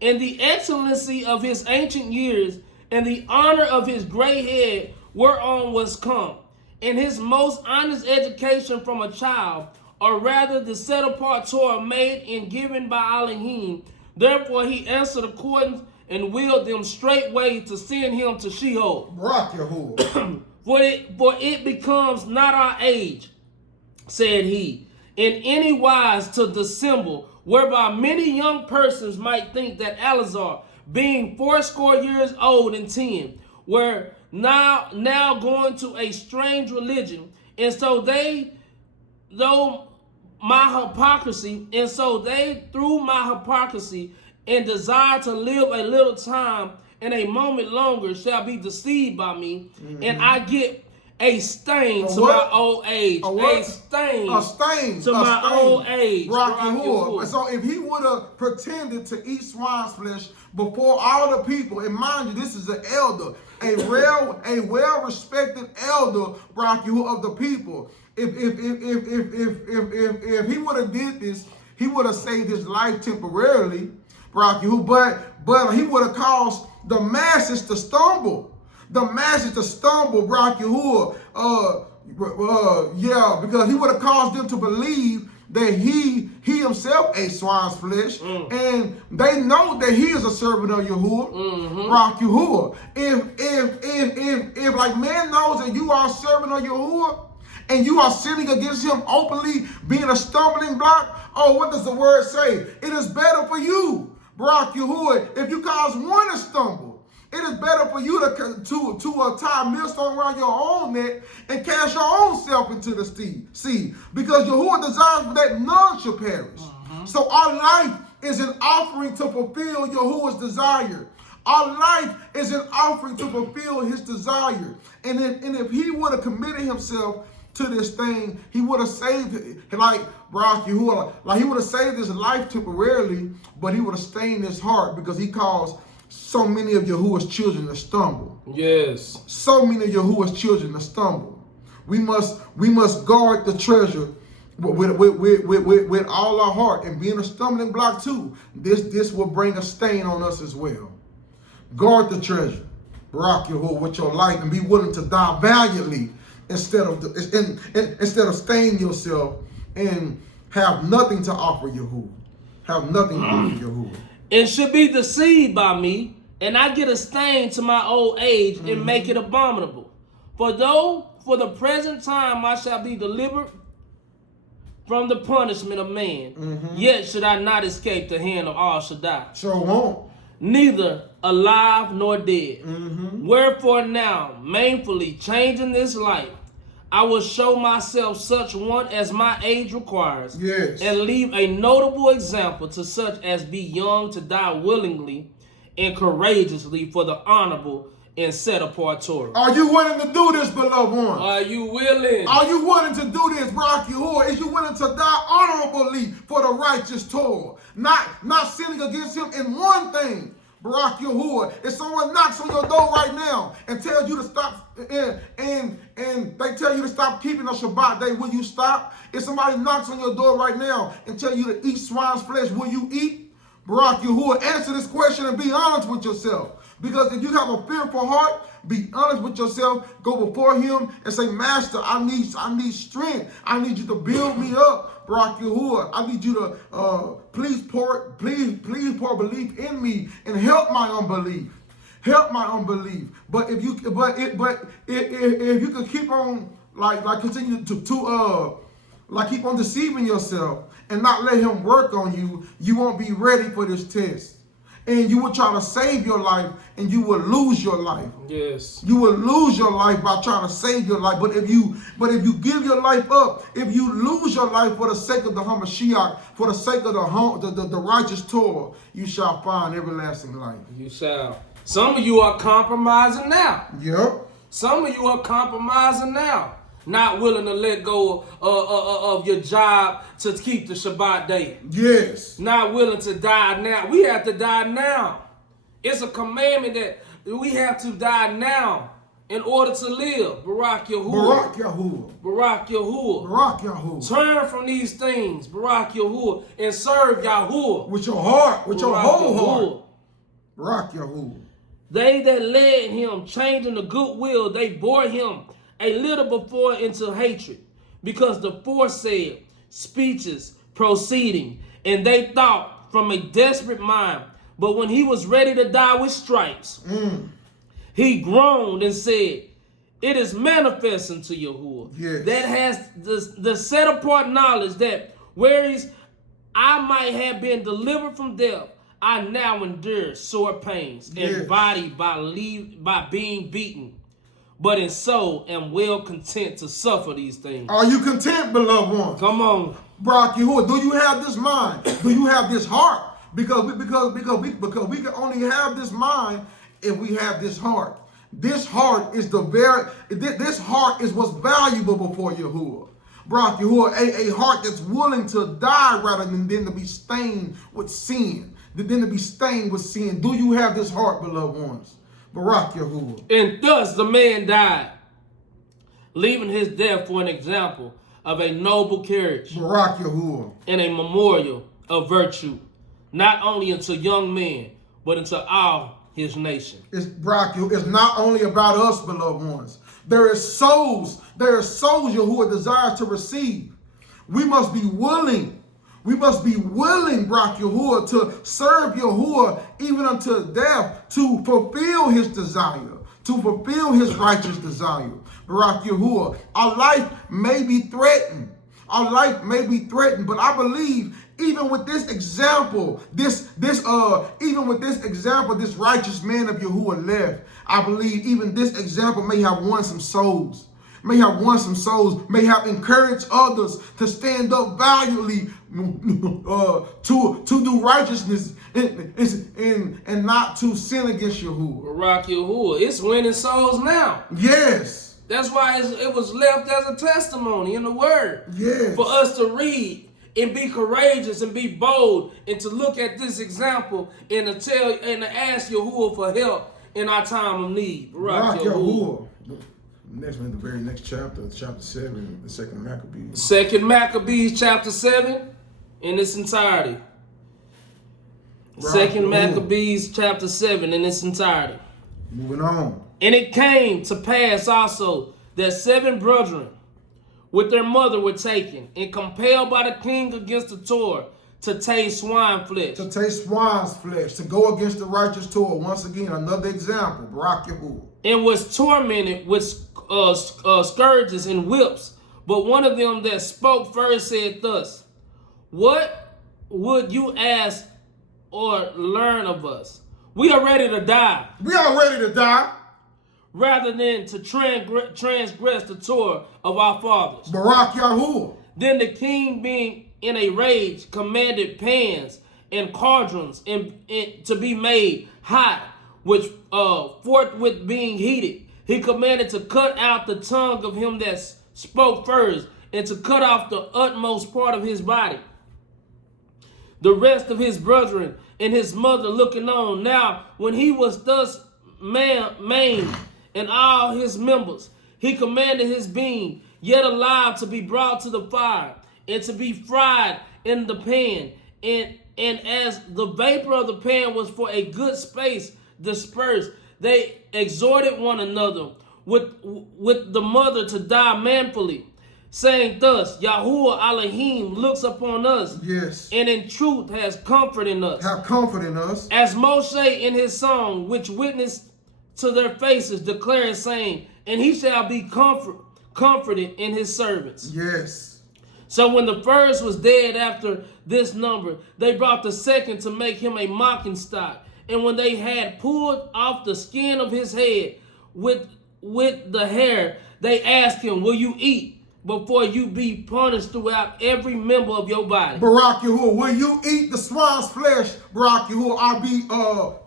And the excellency of his ancient years, and the honor of his gray head, whereon was come, and his most honest education from a child, or rather the set apart Torah made and given by Elohim. Therefore he answered according and willed them straightway to send him to Sheol. Barak Yahuwah. For it becomes not our age, said he, in any wise to dissemble, whereby many young persons might think that Eleazar, being 80 years old and 10, were now going to a strange religion, and so they, through my hypocrisy, and desire to live a little time and a moment longer, shall be deceived by me, and I get a stain to my old age. A stain to my old age. Barak Yahuwah. So if he would have pretended to eat swine's flesh before all the people, and mind you, this is an elder, a well-respected elder, Barak Yahuwah, of the people. If he would have did this, he would have saved his life temporarily, Barak Yahuwah, but he would have caused the masses to stumble. Barak Yahuwah, because he would have caused them to believe that he himself ate swine's flesh, and they know that he is a servant of Yahuwah, Barak Yahuwah. If like man knows that you are a servant of Yahuwah, and you are sinning against him openly, being a stumbling block, oh, what does the word say? It is better for you, Barak Yahuwah, if you cause one to stumble. It is better for you to tie a millstone around your own neck and cast your own self into the sea. Because Yahuwah desires that none should perish. So our life is an offering to fulfill Yahuwah's desire. Our life is an offering to fulfill his desire. And if he would have committed himself to this thing, he would have saved, like Barak Yahuwah, like he would have saved his life temporarily, but he would have stained his heart because he caused so many of Yahuwah's children to stumble. Yes. So many of Yahuwah's children to stumble. We must guard the treasure with all our heart, and being a stumbling block too. This will bring a stain on us as well. Guard the treasure, Barak Yahuwah, with your life, and be willing to die valiantly instead of staining yourself and have nothing to offer Yahuwah. Have nothing to offer Yahuwah. And should be deceived by me, and I get a stain to my old age and make it abominable. For though for the present time I shall be delivered from the punishment of man, yet should I not escape the hand of Al Shaddai. Sure won't. Neither alive nor dead. Wherefore now, manfully changing this life, I will show myself such one as my age requires, and leave a notable example to such as be young to die willingly and courageously for the honorable and set apart Torah. Are you willing to do this, beloved one? Are you willing? Are you willing to do this, Barak Yahuwah? Is you willing to die honorably for the righteous Torah? Not sinning against him in one thing, Barak Yahuwah. If someone knocks on your door right now and tells you to stop, and they tell you to stop keeping a Shabbat day, will you stop? If somebody knocks on your door right now and tell you to eat swine's flesh, will you eat? Barak Yahuwah, answer this question and be honest with yourself. Because if you have a fearful heart, be honest with yourself. Go before him and say, Master, I need strength. I need you to build me up, Barak Yahuwah. I need you to please pour belief in me and help my unbelief. Help my unbelief. But if you could keep on continue to keep on deceiving yourself and not let him work on you, you won't be ready for this test. And you will try to save your life, and you will lose your life. Yes. You will lose your life by trying to save your life. But if you give your life up, if you lose your life for the sake of the Hamashiach, for the sake of the righteous Torah, you shall find everlasting life. You shall. Some of you are compromising now. Yep. Some of you are compromising now. Not willing to let go of your job to keep the Shabbat day. Yes. Not willing to die now. We have to die now. It's a commandment that we have to die now in order to live. Barak Yahuwah. Barak Yahuwah. Barak Yahuwah. Barak Yahuwah. Turn from these things, Barak Yahuwah, and serve Yahuwah. With your heart, with your whole heart. Barak Yahuwah. They that led him, changing the goodwill, they bore him a little before into hatred, because the foresaid speeches proceeding, and they thought from a desperate mind. But when he was ready to die with stripes, he groaned and said, it is manifest unto Yahuwah that has the set apart knowledge that whereas I might have been delivered from death, I now endure sore pains and body by being beaten. But in soul am well content to suffer these things. Are you content, beloved one? Come on. Barak Yahuwah, do you have this mind? Do you have this heart? Because we can only have this mind if we have this heart. This heart is this heart is what's valuable before Yahuwah. Barak Yahuwah, a heart that's willing to die rather than to be stained with sin. Do you have this heart, beloved ones? Barak Yahuwah. And thus the man died, leaving his death for an example of a noble carriage. Barak Yahuwah. And a memorial of virtue, not only unto young men, but unto all his nation. It's Barak Yahuwah. It's not only about us, beloved ones. There are souls Yahuwah desires to receive. We must be willing. We must be willing, Barak Yahuwah, to serve Yahuwah even unto death, to fulfill his desire, to fulfill his righteous desire. Barak Yahuwah, our life may be threatened. Our life may be threatened, but I believe even with this example, this righteous man of Yahuwah left, I believe even this example may have won some souls. May have encouraged others to stand up valiantly to do righteousness and not to sin against Yahuwah. Barak Yahuwah, it's winning souls now. Yes. That's why it was left as a testimony in the word. Yes. For us to read and be courageous and be bold and to look at this example and to tell and to ask Yahuwah for help in our time of need. Barak Yahuwah. Next one, the very next chapter, chapter 7, the second Maccabees. Second Maccabees, chapter 7, in its entirety. Second Maccabees, chapter 7, in its entirety. Moving on. And it came to pass also that 7 brethren with their mother were taken and compelled by the king against the Torah to taste swine flesh. To taste swine's flesh, to go against the righteous Torah. Once again, another example, Barak Yahuwah. And was tormented with scourges and whips. But one of them that spoke first said thus, what would you ask or learn of us? We are ready to die. We are ready to die. Rather than to transgress the Torah of our fathers. Barak Yahuwah. Then the king, being in a rage, commanded pans and cauldrons and to be made hot, which forthwith being heated, he commanded to cut out the tongue of him that spoke first, and to cut off the utmost part of his body. The rest of his brethren and his mother looking on. Now, when he was thus maimed and all his members, he commanded his being yet alive to be brought to the fire and to be fried in the pan. And as the vapor of the pan was for a good space dispersed, they exhorted one another with the mother to die manfully, saying thus, Yahuwah Elohim looks upon us, yes, and in truth has comfort in us. Have comfort in us. As Moshe in his song, which witnessed to their faces, declared, saying, and he shall be comforted in his servants. Yes. So when the first was dead after this number, they brought the second to make him a mocking stock. And when they had pulled off the skin of his head with the hair, they asked him, will you eat before you be punished throughout every member of your body? Barak Yahuwah, will you eat the swine's flesh, Barak Yahuwah, I'll be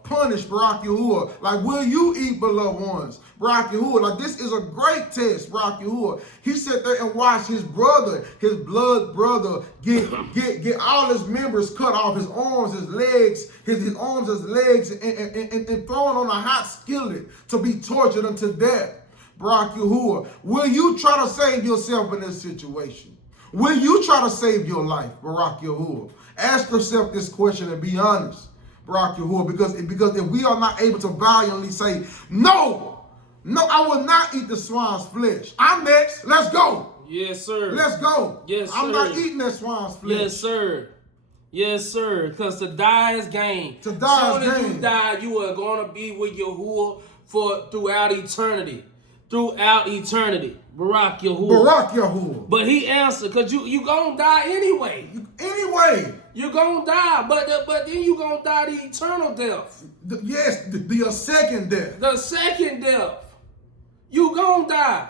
punished, Barak Yahuwah. Like, will you eat, beloved ones? Barak Yahuwah, like, this is a great test, Barak Yahuwah. He sat there and watched his brother, his blood brother, get all his members cut off, his arms, his legs, his arms, his legs, and thrown on a hot skillet to be tortured unto death. Barak Yahuwah, will you try to save yourself in this situation? Will you try to save your life, Barak Yahuwah? Ask yourself this question and be honest, Barak Yahuwah, because if we are not able to valiantly say, no, I will not eat the swine's flesh. I'm next. Let's go. Yes, sir. Let's go. Yes, sir. I'm not eating that swine's flesh. Yes, sir. Yes, sir. Because to die is gain. To die is gain. As soon as you die, you are going to be with Yahuwah throughout eternity. Throughout eternity. Barak Yahuwah. Barak Yahuwah. But he answered, because you going to die anyway. You're going to die, but then you're going to die the eternal death. The second death. The second death. You going to die.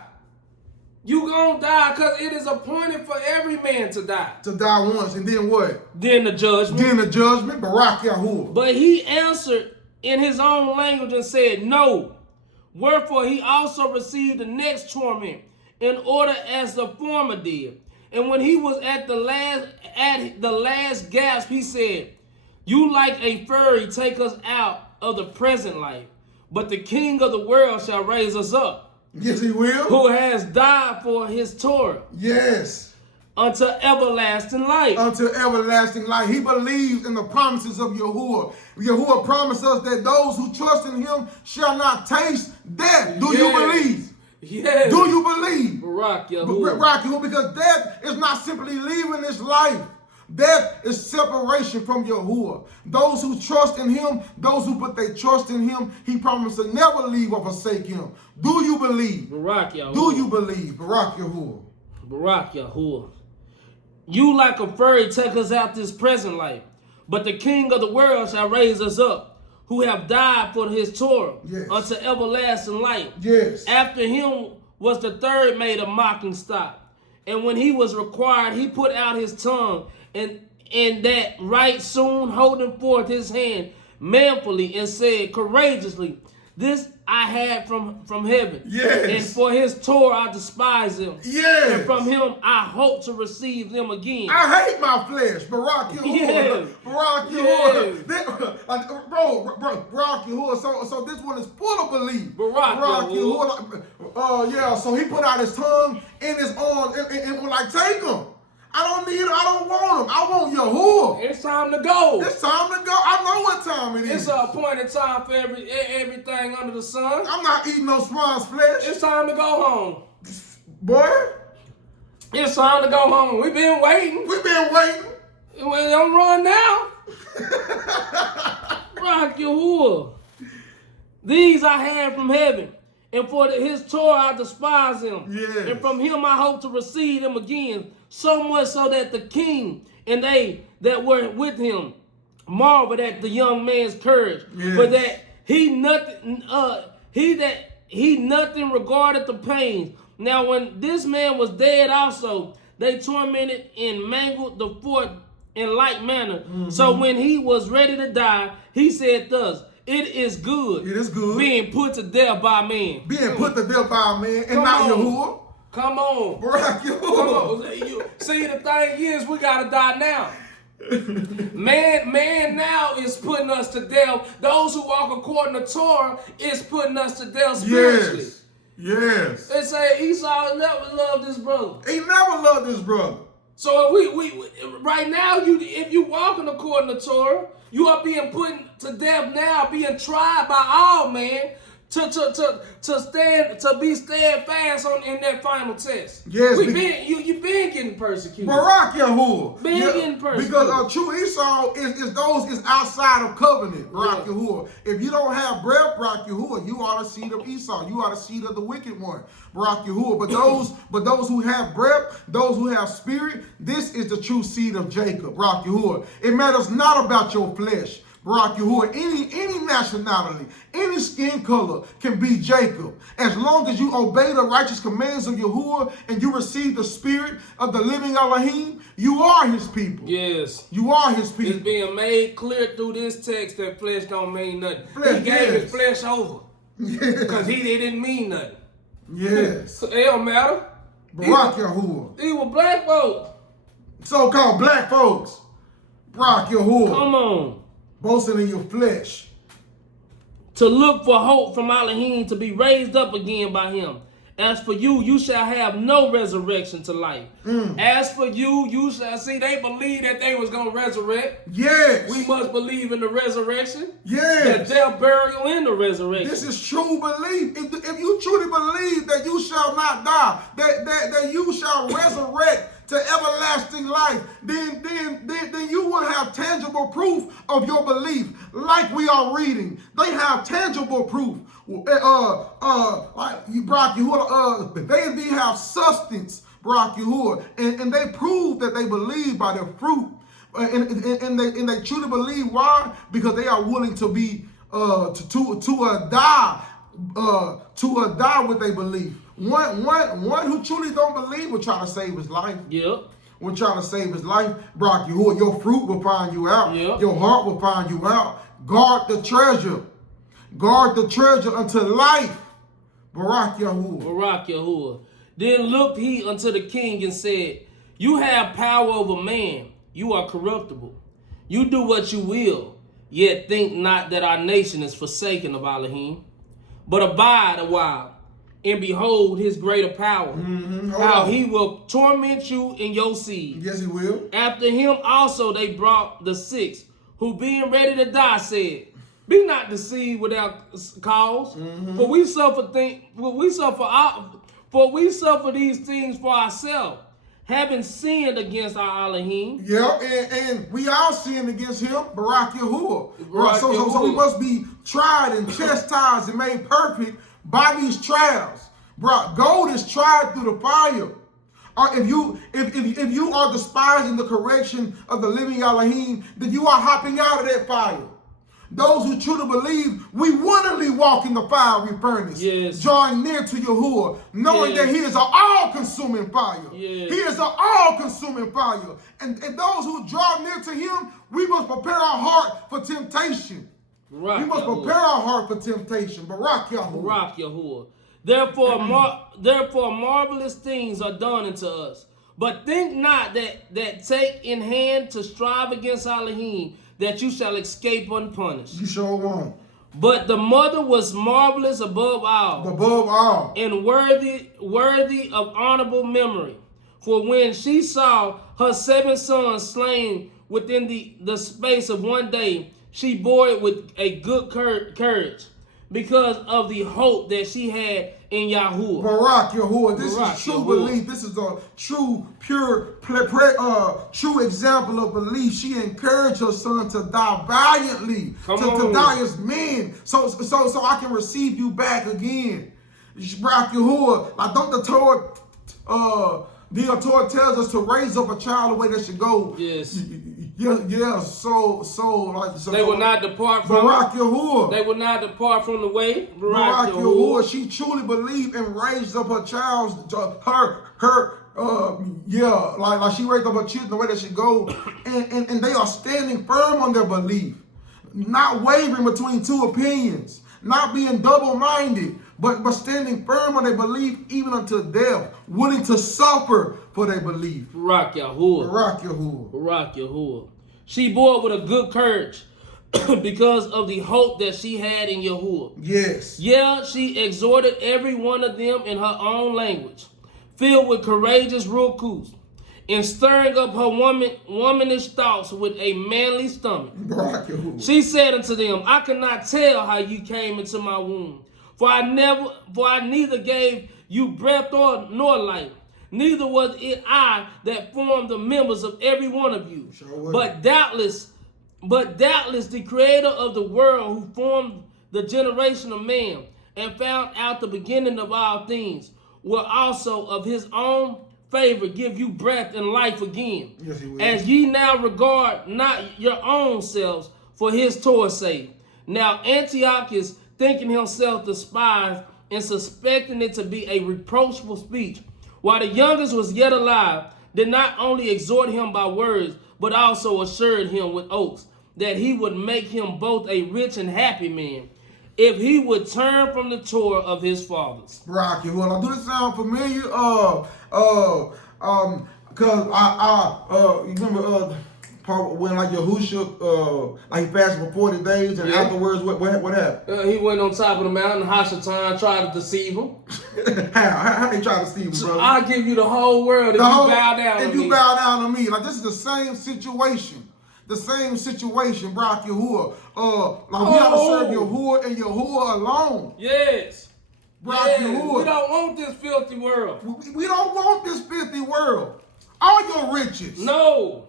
You going to die because it is appointed for every man to die. To die once, and then what? Then the judgment. Barak Yahuwah. But he answered in his own language and said, no. Wherefore he also received the next torment in order as the former did. And when he was at the last gasp, he said, you like a fury take us out of the present life, but the King of the world shall raise us up. Yes, he will. Who has died for his Torah. Yes. Unto everlasting life. Unto everlasting life. He believes in the promises of Yahuwah. Yahuwah promised us that those who trust in him shall not taste death. Do you believe? Yes. Do you believe? Barak Yahuwah. Barak Yahuwah, because death is not simply leaving this life. Death is separation from Yahuwah. Those who trust in him, those who put their trust in him, he promised to never leave or forsake him. Do you believe? Barak Yahuwah. Do you believe? Barak Yahuwah. Barak Yahuwah. You like a fairy take us out this present life, but the King of the world shall raise us up, who have died for his Torah, Yes. unto everlasting light. Yes. After him was the third made a mocking stock, and when he was required, he put out his tongue, and that right soon holding forth his hand manfully, and said courageously, this I had from heaven. Yes. And for his Torah I despise him. Yes. And from him I hope to receive them again. I hate my flesh. Barak Yahuwah. Yes. Barak Yahuwah. Barak Yahuwah. So this one is full of belief. Barak Yahuwah. Yeah, so he put out his tongue in his arm and was like, take him. I don't need him. I don't want him. I want Yahuwah. It's time to go. It's time to go. I know what time it is. It's an appointed time for everything under the sun. I'm not eating no swine's flesh. It's time to go home. Boy, It's time to go home. We've been waiting. we've been waiting. We don't run now. Rock Yahuwah. These I had from heaven, and for his Torah I despise him. Yes. And from him I hope to receive him again. So much so that the king and they that were with him marveled at the young man's courage, Yes. for that he nothing regarded the pains. Now when this man was dead also, they tormented and mangled the fort in like manner. So when he was ready to die, he said thus, it is good. It is good. Being put to death by man. Being put to death by a man and Come not on. Yahuwah. Come on. Barak Come Yahuwah. on. See, the thing is, we gotta die now. Man now is putting us to death. Those who walk according to Torah is putting us to death spiritually. Yes. Yes. They say Esau never loved his brother. He never loved his brother. So if we right now, if you walking according to Torah, you are being put to death now, being tried by all men to be steadfast in that final test. Yes, you been getting persecuted. Barak Yahuwah. Been getting persecuted. Because true Esau is those is outside of covenant. Barak Yeah. Yahuwah. If you don't have breath, Barak Yahuwah, you are the seed of Esau. You are the seed of the wicked one. Barak Yahuwah. But those who have breath, those who have spirit, this is the true seed of Jacob. Barak Yahuwah. It matters not about your flesh. Barak Yahuwah, any nationality, any skin color can be Jacob. As long as you obey the righteous commands of Yahuwah and you receive the spirit of the living Elohim, you are his people. Yes. You are his It's people. being made clear through this text that flesh don't mean nothing. Flesh, He gave yes. his flesh over because he didn't mean nothing. Yes. So it don't matter. Barak Yahuwah. He was black folks. So-called black folks. Barak Yahuwah. Come on. Boasting in your flesh. To look for hope from Elohim to be raised up again by him. As for you, you shall have no resurrection to life. As for you, you shall see. They believe that they was going to resurrect. Yes. We must believe in the resurrection. Yes. The death, burial, and the resurrection. This is true belief. If you truly believe that you shall not die, that you shall resurrect to everlasting life, then you will have tangible proof of your belief. Like we are reading, they have tangible proof. Like you, Barak Yahuwah, they have substance, Barak Yahuwah, and they prove that they believe by their fruit, and they truly believe. Why? Because they are willing to be to die with their belief. One who truly don't believe will try to save his life. Yep. Will try to save his life. Barak Yahuwah, your fruit will find you out. Yep. Your heart will find you out. Guard the treasure. Guard the treasure until life. Barak Yahuwah. Barak Yahuwah. Then looked he unto the king and said, you have power over man. You are corruptible. You do what you will. Yet think not that our nation is forsaken of Elohim. But abide a while. And behold his greater power, how he will torment you in your seed. Yes, he will. After him also they brought the six, who being ready to die said, be not deceived without cause, for we suffer For we suffer these things for ourselves, having sinned against our Elohim. Yeah, and we all sinned against him, Barak Yahuwah. Barak So we Yahuwah. must be tried and chastised and made perfect by these trials. Bro, gold is tried through the fire. If you are despising the correction of the living Elohim, then you are hopping out of that fire. Those who truly believe, we willingly walk in the fiery furnace, Yes. drawing near to Yahuwah, knowing Yes. that he is an all-consuming fire. Yes. He is an all-consuming fire. And those who draw near to him, we must prepare our heart for temptation. Barak We must Yahuwah. prepare our heart for temptation. Barak Yahuwah. Barak Yahuwah. Therefore marvelous things are done unto us. But think not that take in hand to strive against Elohim, that you shall escape unpunished. You sure won't. But the mother was marvelous above all, Above all. and worthy of honorable memory. For when she saw her 7 sons slain within the space of one day, she bore it with a good courage, because of the hope that she had in Yahuwah. Barak Yahuwah. This Barak is true Yahuwah. belief. This is a true, pure, true example of belief. She encouraged her son to die valiantly, Come to on. die as men, so I can receive you back again. Barak Yahuwah. Like, don't the Torah tells us to raise up a child the way they should go. Yes. Yeah. So They will not depart from Barak Yahuwah. They will not depart from the way. Barak Barak Yahuwah. Yahuwah. She truly believed and raised up her child, like she raised up her children the way they should go, and they are standing firm on their belief, not wavering between two opinions, not being double-minded, but standing firm on their belief even unto death, willing to suffer for their belief. Barak Yahuwah. Barak Yahuwah. Barak Yahuwah. She bore it with a good courage because of the hope that she had in Yahuwah. Yes. Yeah, she exhorted every one of them in her own language, filled with courageous rukus, and stirring up her womanish thoughts with a manly stomach. Barak Yahuwah. She said unto them, I cannot tell how you came into my womb, for I neither gave you breath nor life. Neither was it I that formed the members of every one of you. Sure But doubtless the creator of the world, who formed the generation of man and found out the beginning of all things, will also of his own favor give you breath and life again. Yes, he will. As ye now regard not your own selves for his Torah's sake. Now Antiochus, thinking himself despised and suspecting it to be a reproachful speech, while the youngest was yet alive, did not only exhort him by words, but also assured him with oaths that he would make him both a rich and happy man, if he would turn from the Torah of his fathers. Barak Yahuwah. Now, do this sound familiar? Cause you remember part when like Yahusha, like he fasted for 40 days, and Yeah. afterwards, what happened? He went on top of the mountain. Hashatan tried to deceive him. How they try to steal me, brother? I'll give you the whole world if you bow down If to you me. bow down to me, like this is the same situation. The same situation, Barak Yahuwah. Like we gotta serve Yahuwah and Yahuwah alone. Yes. Barak Yes. Yahuwah. We don't want this filthy world. We don't want this filthy world. All your riches. No.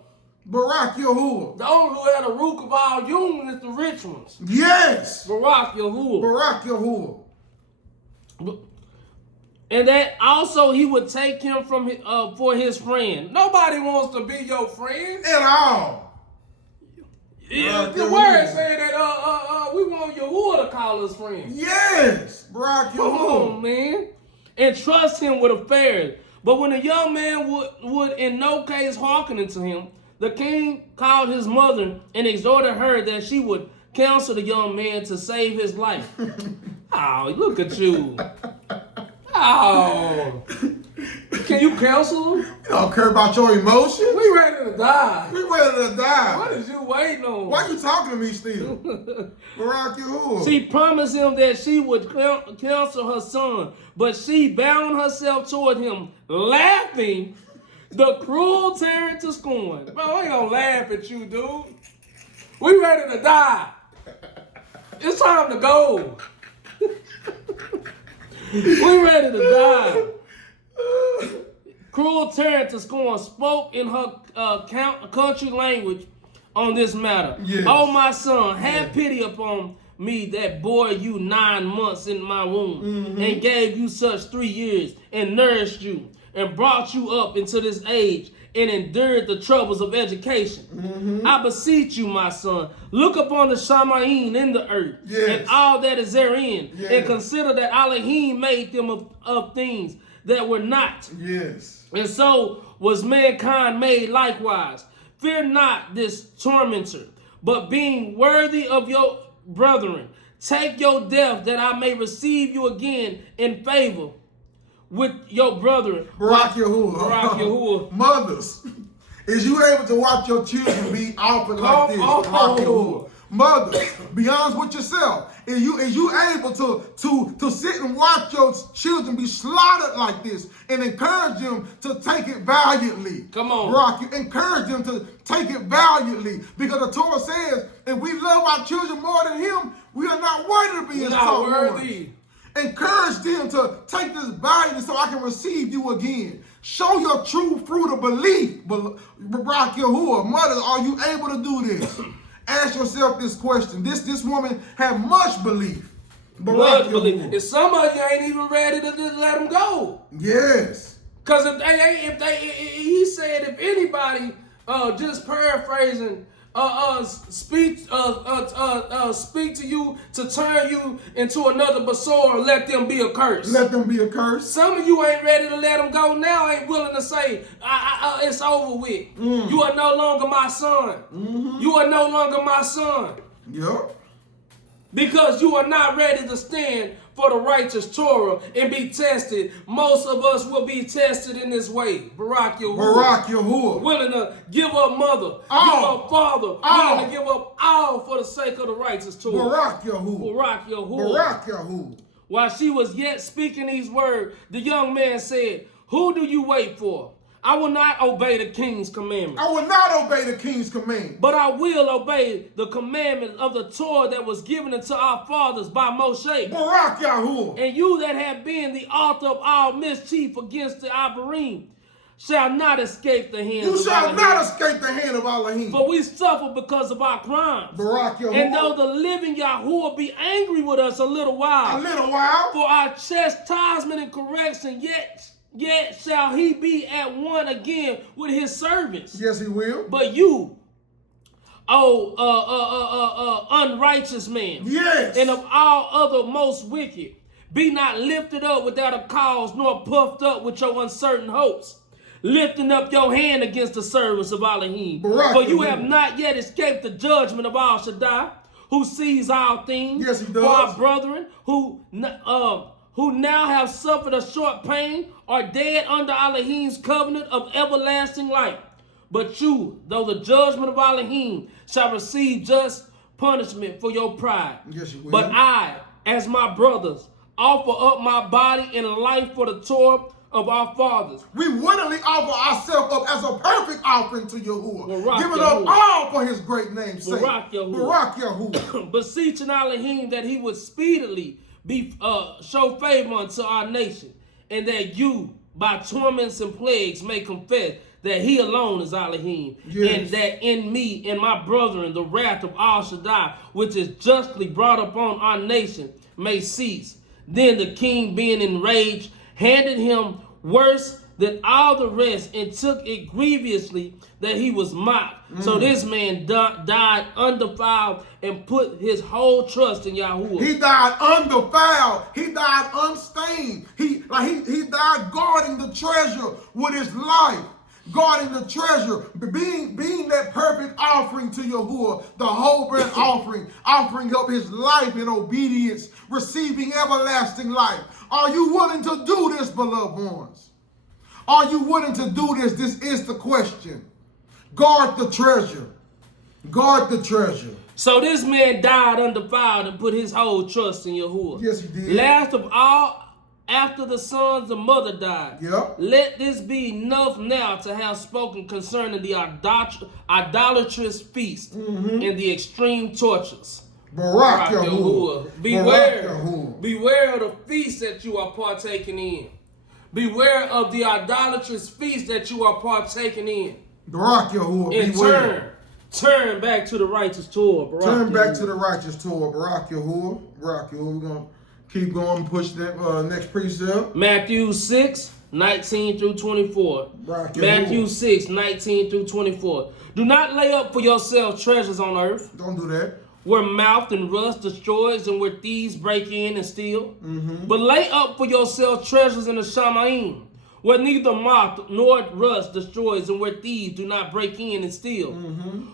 Barak Yahuwah. The only who had a root of all human is the rich ones. Yes. Barak Yahuwah. Barak Yahuwah. And that also he would take him from for his friend. Nobody wants to be your friend. At all. Yeah, Barak the Yahuwah. word saying that we want Yahuwah to call us friends. Yes. Barak Come Yahuwah. on, man. And trust him with affairs. But when the young man would in no case hearken unto him, the king called his mother and exhorted her that she would counsel the young man to save his life. Oh, look at you. Oh. Can you counsel him? You don't care about your emotions. We ready to die. We ready to die. What is you waiting on? Why you talking to me still? Barak Yahuwah. She promised him that she would counsel her son, but she bound herself toward him, laughing the cruel terror to scorn. Bro, I ain't gonna laugh at you, dude. We ready to die. It's time to go. We ready to die. Cruel Terrence Scorn spoke in her country language on this matter. Yes. Oh, my son, have pity upon me that bore you 9 months in my womb, and gave you such 3 years, and nourished you, and brought you up into this age, and endured the troubles of education. I beseech you, my son, look upon the Shamaim in the earth, and all that is therein, and consider that Elohim made them of things that were not. Yes. And so was mankind made likewise. Fear not this tormentor, but being worthy of your brethren, take your death that I may receive you again in favor with your brethren. Barak Yahuwah. Mothers, is you able to watch your children be offered like this? Barak Yahuwah. Mothers, be honest with yourself. Is you able to sit and watch your children be slaughtered like this and encourage them to take it valiantly? Come on. Barak, encourage them to take it valiantly, because the Torah says if we love our children more than him, we are not worthy to be his worthy. Encourage them to take this valiantly so I can receive you again. Show your true fruit of belief. Barak Yahuwah. Mothers, are you able to do this? Ask yourself this question. This woman had much belief. Much belief. And some of you ain't even ready to just let them go. Yes. Because he said if anybody, just paraphrasing, speak to you to turn you into another basor, let them be accursed. Let them be accursed. Some of you ain't ready to let them go now, ain't willing to say, it's over with. You are no longer my son. You are no longer my son. Yep. Because you are not ready to stand for the righteous Torah and be tested. Most of us will be tested in this way. Barak Yahuwah. Barak Yahuwah. Willing to give up mother, give up father, willing to give up all for the sake of the righteous Torah. Barak Yahuwah. Barak Yahuwah. Barak Yahuwah. While she was yet speaking these words, the young man said, who do you wait for? I will not obey the king's commandment. I will not obey the king's command. But I will obey the commandment of the Torah that was given unto our fathers by Moshe. Barak Yahuwah. And you that have been the author of all mischief against the Abarim shall not escape the hand of Elohim. You shall not escape the hand of Elohim. For we suffer because of our crimes. Barak Yahuwah. And though the living Yahuwah be angry with us a little while, for our chastisement and correction, yet shall he be at one again with his servants. Yes, he will. But you, unrighteous man, yes, and of all other most wicked, be not lifted up without a cause, nor puffed up with your uncertain hopes, lifting up your hand against the servants of Elohim. For you have not yet escaped the judgment of Al Shaddai, who sees all things. Yes, he does. For our brethren who now have suffered a short pain, are dead under Elohim's covenant of everlasting life. But you, though the judgment of Elohim, shall receive just punishment for your pride. Yes, you will. But I, as my brothers, offer up my body and life for the Torah of our fathers. We willingly offer ourselves up as a perfect offering to Yahuwah, giving up Yahuwah. all for his great name's sake. Barak Yahuwah. Barak Yahuwah. Beseeching Elohim that he would speedily show favor unto our nation, and that you, by torments and plagues, may confess that he alone is Elohim, yes, and that in me and my brethren the wrath of Al Shaddai, which is justly brought upon our nation, may cease. Then the king, being enraged, handed him worse than all the rest, and took it grievously that he was mocked. So this man died undefiled and put his whole trust in Yahuwah. He died undefiled. He died unstained. He died guarding the treasure with his life. Guarding the treasure, being that perfect offering to Yahuwah, the whole burnt offering up his life in obedience, receiving everlasting life. Are you willing to do this, beloved ones? Are you willing to do this? This is the question. Guard the treasure. Guard the treasure. So this man died undefiled and put his whole trust in Yahuwah. Yes, he did. Last of all, after the sons of mother died, yep, let this be enough now to have spoken concerning the idolatrous feast and the extreme tortures. Barak Yahuwah. Beware of the feast that you are partaking in. Beware of the idolatrous feast that you are partaking in. Barak Yahuwah, And beware. turn back to the righteous Torah. Barak Turn back Yahuwah. to the righteous Torah. Barak Yahuwah. Barak Yahuwah. We're going to keep going and push that next precept. Matthew 6, 19 through 24. Barak Yahuwah. Matthew 6, 19 through 24. Do not lay up for yourselves treasures on earth, Don't do that. where moth and rust destroys and where thieves break in and steal. But lay up for yourselves treasures in the Shamayim, where neither moth nor rust destroys and where thieves do not break in and steal.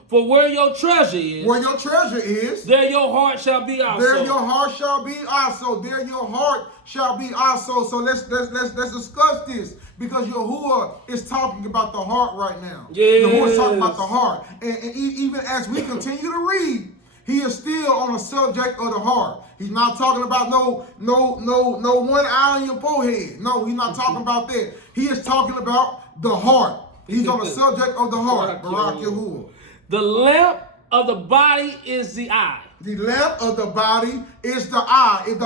For where your treasure is, Where your treasure is, there your heart shall be also. there your heart shall be also. There your heart shall be also. So let's discuss this, because Yahuwah is talking about the heart right now. Yes. Yahuwah is talking about the heart, and even as we continue to read, he is still on the subject of the heart. He's not talking about no one eye on your forehead. No, he's not talking about that. He is talking about the heart. He's on the subject of the heart. Barak Yahuwah. The lamp of the body is the eye. The lamp of the body is the eye. The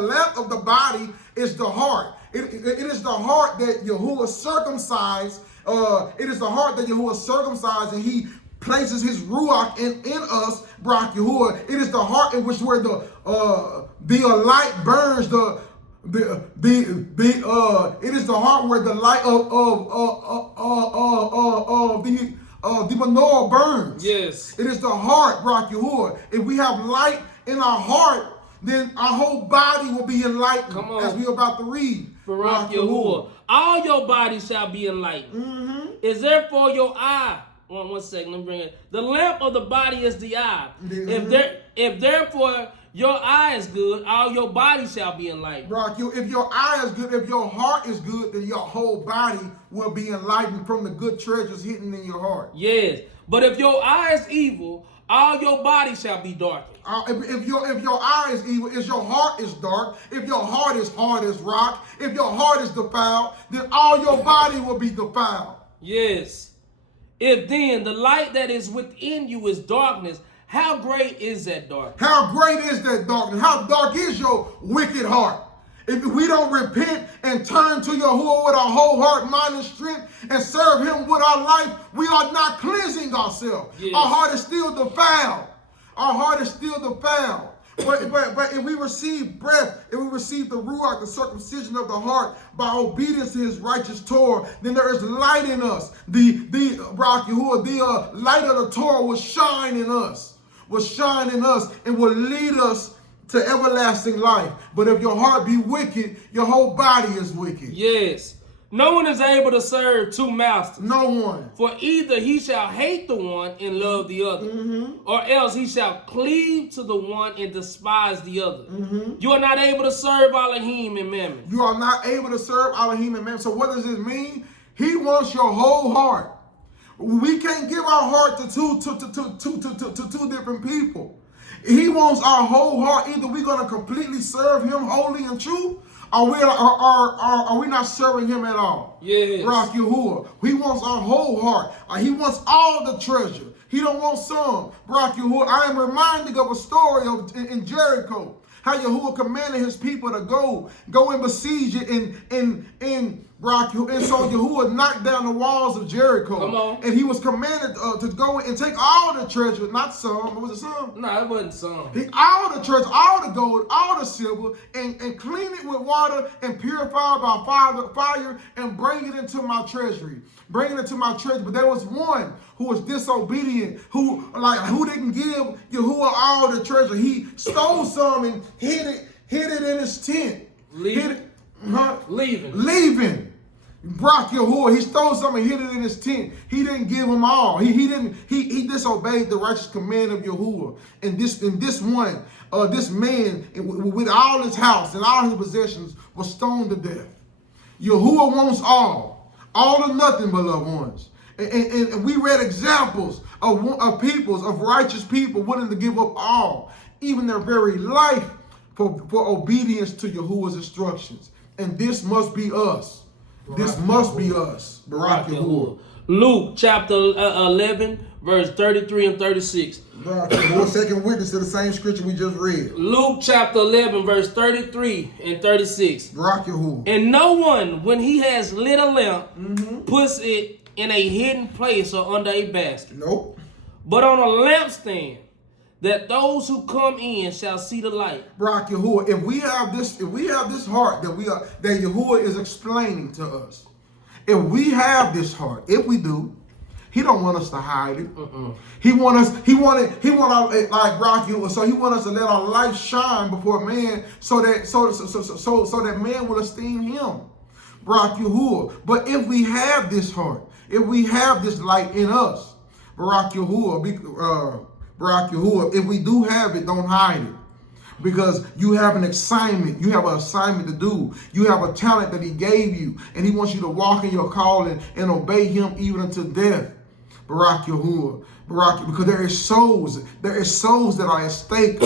lamp of the body is the heart. It is the heart that Yahuwah circumcised. It is the heart that Yahuwah circumcised, and he places his ruach in us, Barak Yahuwah. It is the heart in which where the light burns. It is the heart where the light of the menorah burns. Yes. It is the heart, Barak Yahuwah. If we have light in our heart, then our whole body will be enlightened. Come on. As we're about to read. Barak Yahuwah. All your body shall be enlightened. Is therefore your eye. One second, let me bring it. The lamp of the body is the eye. If therefore your eye is good, all your body shall be enlightened. Barak Yahuwah, if your eye is good, if your heart is good, then your whole body will be enlightened from the good treasures hidden in your heart. Yes. But if your eye is evil, all your body shall be darkened. If your eye is evil, if your heart is dark, if your heart is hard as rock, if your heart is defiled, then all your body will be defiled. Yes. If then the light that is within you is darkness, how great is that darkness? How great is that darkness? How dark is your wicked heart? If we don't repent and turn to Yahuwah with our whole heart, mind, and strength, and serve him with our life, we are not cleansing ourselves. Yes. Our heart is still defiled. Our heart is still defiled. But if we receive breath, if we receive the ruach, the circumcision of the heart, by obedience to his righteous Torah, then there is light in us. The Barak Yahuwah, the light of the Torah will shine in us, and will lead us to everlasting life. But if your heart be wicked, your whole body is wicked. Yes. No one is able to serve two masters. No one. For either he shall hate the one and love the other, or else he shall cleave to the one and despise the other. You are not able to serve Elohim and Mammon. You are not able to serve Elohim and Mammon. So what does this mean? He wants your whole heart. We can't give our heart to two different people. He wants our whole heart. Either we're going to completely serve him wholly and true, are we not serving him at all? Yes. Barak Yahuwah. He wants our whole heart. He wants all the treasure. He don't want some. Barak Yahuwah. I am reminded of a story in Jericho, how Yahuwah commanded his people to go and besiege it in Barak Yahuwah. And so Yahuwah knocked down the walls of Jericho. Come on. And he was commanded to go and take all the treasure, not some. Was it some? No, it wasn't some. All the treasure, all the gold, all the silver, and clean it with water and purify it by fire and bring it into my treasury. Bring it into my treasury. But there was one who was disobedient, who didn't give Yahuwah all the treasure. He stole some and hid it in his tent. Leaving. Barak Yahuwah, he stole something and hid it in his tent. He didn't give him all. He disobeyed the righteous command of Yahuwah. And this man with all his house and all his possessions was stoned to death. Yahuwah wants all or nothing, beloved ones. And we read examples of righteous people willing to give up all, even their very life, for obedience to Yahuwah's instructions. And this must be us. This must be us. Barak Yahuwah. Luke chapter 11, verse 33 and 36. Barak Yahuwah, second witness to the same scripture we just read. Luke chapter 11, verse 33 and 36. Barak Yahuwah. And no one, when he has lit a lamp, puts it in a hidden place or under a basket, Nope. but on a lampstand, that those who come in shall see the light. Barak Yahuwah. If we have this heart that that Yahuwah is explaining to us, if we have this heart, if we do, He don't want us to hide it. He want our, like Barak Yahuwah. So He want us to let our light shine before man, so that man will esteem Him. Barak Yahuwah. But if we have this heart, if we have this light in us, Barak Yahuwah, Barak Yahuwah, if we do have it, don't hide it. Because you have an assignment. You have an assignment to do. You have a talent that He gave you. And He wants you to walk in your calling and obey Him even unto death. Barak Yahuwah. Because there is souls that are at stake.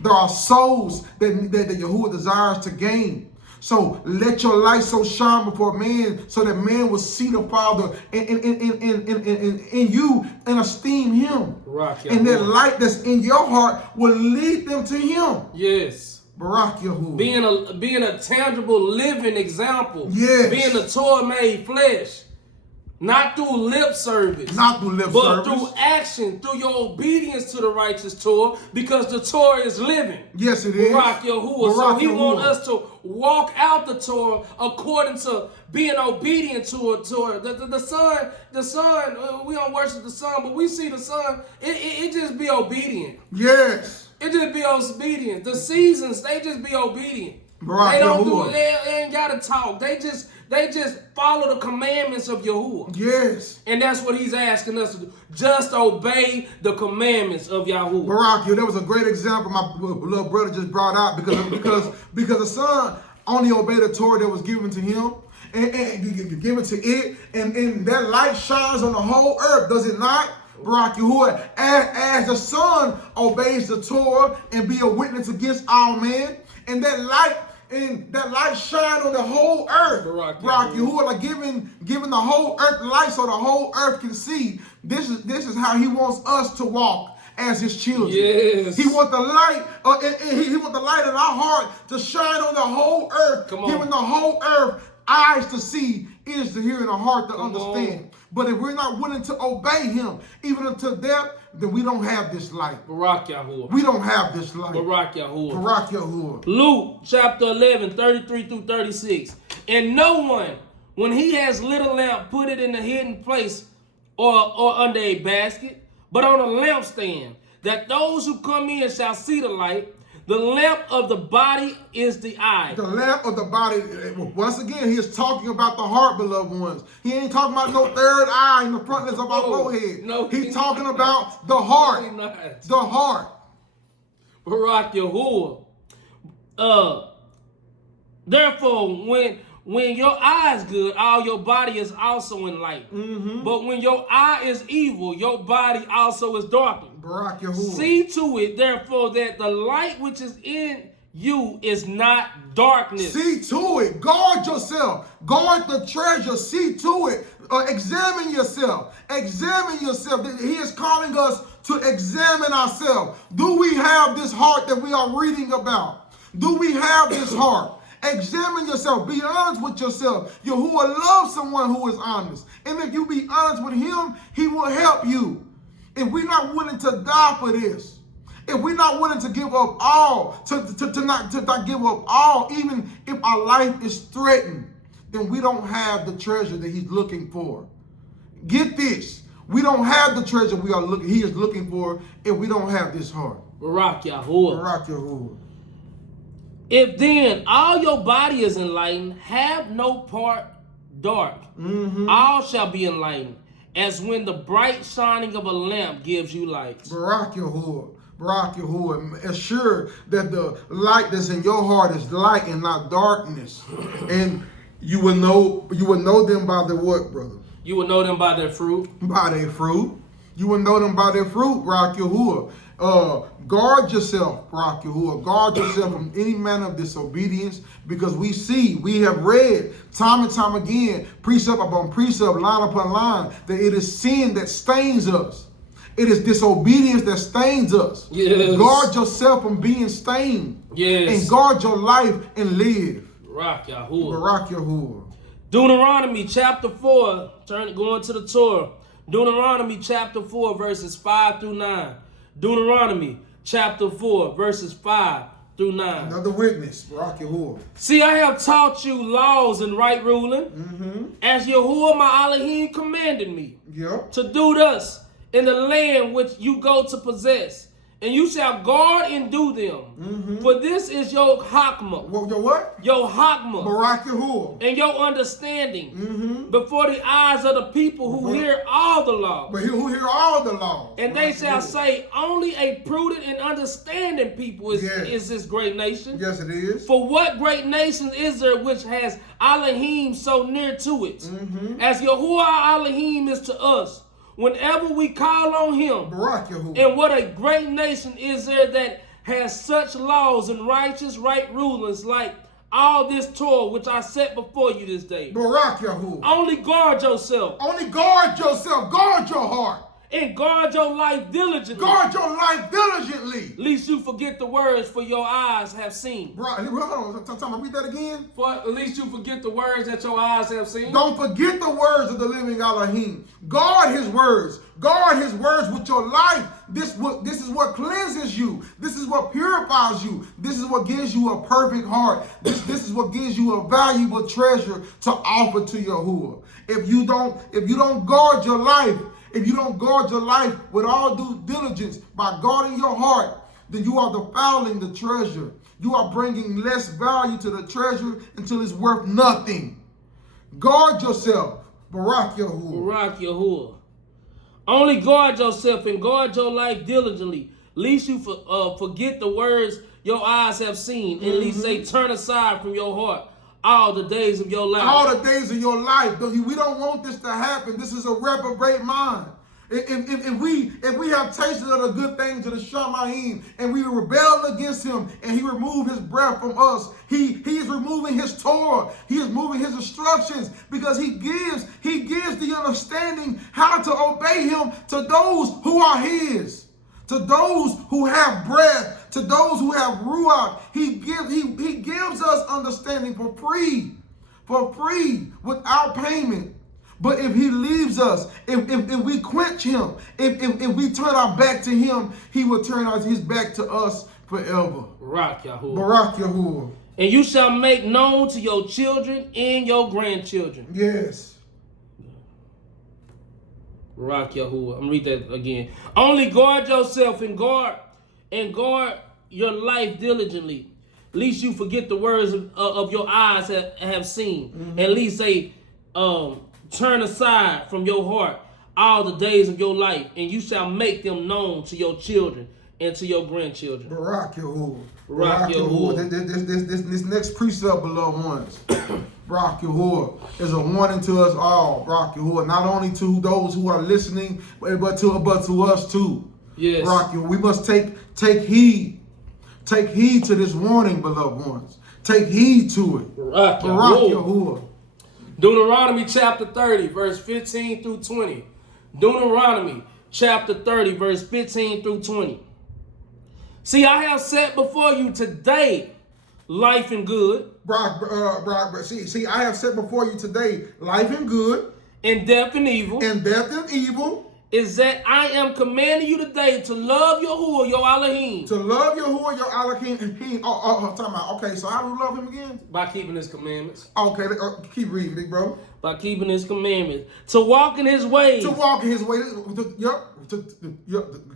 There are souls that Yahuwah desires to gain. So let your light so shine before man, so that man will see the Father in you and esteem Him. And that light that's in your heart will lead them to Him. Yes. Barak Yahuwah. Being a tangible, living example. Yes. Being a Torah made flesh. Not through lip service. But through action, through your obedience to the righteous Torah, because the Torah is living. Yes, it is. Barak Yahuwah. So He wants us to walk out the Torah according to being obedient to it. The sun, we don't worship the sun, but we see the sun, it just be obedient. Yes. It just be obedient. The seasons, they just be obedient. Barak They don't Yahuwah. they ain't gotta talk. They just follow the commandments of Yahuwah. Yes. And that's what He's asking us to do. Just obey the commandments of Yahuwah. Barak, that was a great example my little brother just brought out, because the son only obeyed the Torah that was given to him, and you give it to it, and that light shines on the whole earth, does it not? Barak Yahuwah, as the son obeys the Torah and be a witness against all men, and that light shine on the whole earth. Barak Yahuwah, like giving the whole earth light so the whole earth can see. This is how He wants us to walk as His children. Yes. He wants the light. He wants the light in our heart to shine on the whole earth, giving the whole earth eyes to see, ears to hear, and a heart to understand. But if we're not willing to obey Him, even unto death, then we don't have this light. Barak Yahuwah. We don't have this light. Barak Yahuwah. Barak Yahuwah. Luke chapter 11, 33 through 36. And no one, when he has lit a lamp, put it in a hidden place or under a basket, but on a lampstand, that those who come in shall see the light. The lamp of the body is the eye. The lamp of the body, once again, He is talking about the heart, beloved ones. He ain't talking about no third eye in the frontlets of our forehead. No, He's talking about the heart. The heart. Barak Yahuwah. Therefore, when your eye is good, all your body is also enlightened. But when your eye is evil, your body also is darkened. Barak Yahuwah. See to it, therefore, that the light which is in you is not darkness. See to it. Guard yourself. Guard the treasure. See to it. Examine yourself. Examine yourself. He is calling us to examine ourselves. Do we have this heart that we are reading about? Do we have this heart? Examine yourself. Be honest with yourself. Yahuwah loves someone who is honest. And if you be honest with Him, He will help you. If we're not willing to die for this, if we're not willing to give up all, to not give up all, even if our life is threatened, then we don't have the treasure that He's looking for. Get this. We don't have the treasure He is looking for if we don't have this heart. Barak Yahuwah. Barak Yahuwah. If then all your body is enlightened, have no part dark. All shall be enlightened, as when the bright shining of a lamp gives you light. Barak Yahuwah. Barak Yahuwah. Assure that the light that's in your heart is light and not darkness. And you will know them by their what, brother? You will know them by their fruit. By their fruit. You will know them by their fruit, Barak Yahuwah. Guard yourself, Barak Yahuwah. Guard yourself from any manner of disobedience, because we have read time and time again, precept upon precept, line upon line, that it is sin that stains us. It is disobedience that stains us. Yes. Guard yourself from being stained. Yes. And guard your life and live. Barak Yahuwah. Barak Yahuwah. Deuteronomy chapter 4, going to the Torah. Deuteronomy chapter 4, verses 5 through 9. Deuteronomy chapter 4, verses 5 through 9. Another witness, Barak Yahuwah. See, I have taught you laws and right ruling, as Yahuwah my Elohim commanded me Yep. to do thus in the land which you go to possess. And you shall guard and do them. For this is your 𝐤𐄄𐅄. Your what? Your 𝐤�������. Barak Yahuwah. And your understanding before the eyes of the people who hear all the laws. But who hear all the laws. And they shall say, only a prudent and understanding people is this great nation. Yes, it is. For what great nation is there which has Elohim so near to it? As Yahuwah our Elohim is to us, whenever we call on him. Barak Yahuwah. And what a great nation is there that has such laws and righteous right rulings like all this Torah which I set before you this day. Barak Yahuwah. Only guard yourself. Only guard yourself. Guard your heart. And guard your life diligently. Guard your life diligently. Lest you forget the words for your eyes have seen. Bro, hold on. Read that again. For at least you forget the words that your eyes have seen. Don't forget the words of the living Elohim. Guard his words. Guard his words with your life. This is what cleanses you. This is what purifies you. This is what gives you a perfect heart. This is what gives you a valuable treasure to offer to Yahuwah. If you don't guard your life, if you don't guard your life with all due diligence by guarding your heart, then you are defiling the treasure. You are bringing less value to the treasure until it's worth nothing. Guard yourself. Barak Yahuwah. Barak Yahuwah. Only guard yourself and guard your life diligently, lest you forget the words your eyes have seen, and lest they turn aside from your heart all the days of your life. All the days of your life. We don't want this to happen. This is a reprobate mind. If we have tasted of the good things of the Shamayim and we rebelled against him and he removed his breath from us, he is removing his Torah. He is moving his instructions because he gives the understanding how to obey him to those who are his, to those who have breath, to those who have ruach. He gives us understanding for free, without payment. But if he leaves us, if we quench him, if we turn our back to him, he will turn his back to us forever. Barak Yahuwah. Barak Yahuwah. And you shall make known to your children and your grandchildren. Yes. Barak Yahuwah. I'm read that again. Only guard yourself and guard your life diligently, lest you forget the words of your eyes have seen, and lest they turn aside from your heart all the days of your life, and you shall make them known to your children and to your grandchildren. Barak Yahuwah. Barak Yahuwah. This next precept, beloved ones, Barak Yahuwah, is a warning to us all. Barak Yahuwah, not only to those who are listening, but to us too. Yes. Barak Yahuwah, we must take heed. Take heed to this warning, beloved ones. Take heed to it. Barak Yahuwah. Deuteronomy chapter 30, verse 15 through 20. Deuteronomy chapter 30, verse 15 through 20. See, I have set before you today life and good. See, I have set before you today life and good. And death and evil. And death and evil. Is that I am commanding you today to love Yahuwah, your Elohim. To love Yahuwah, your Elohim. Okay, so how do we love him again? By keeping his commandments. Okay, keep reading, big bro. By keeping his commandments. To walk in his ways. To walk in his ways.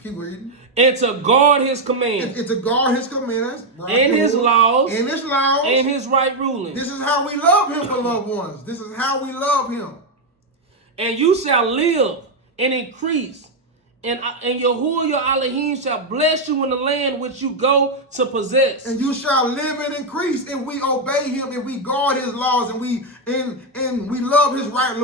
Keep reading. And to guard his commands. And to guard his commandments. And his laws. And his laws. And his right ruling. This is how we love him, beloved ones. This is how we love him. And you shall live and increase, and Yahuwah your Elohim shall bless you in the land which you go to possess. And you shall live and increase if we obey him, if we guard his laws, and we love his right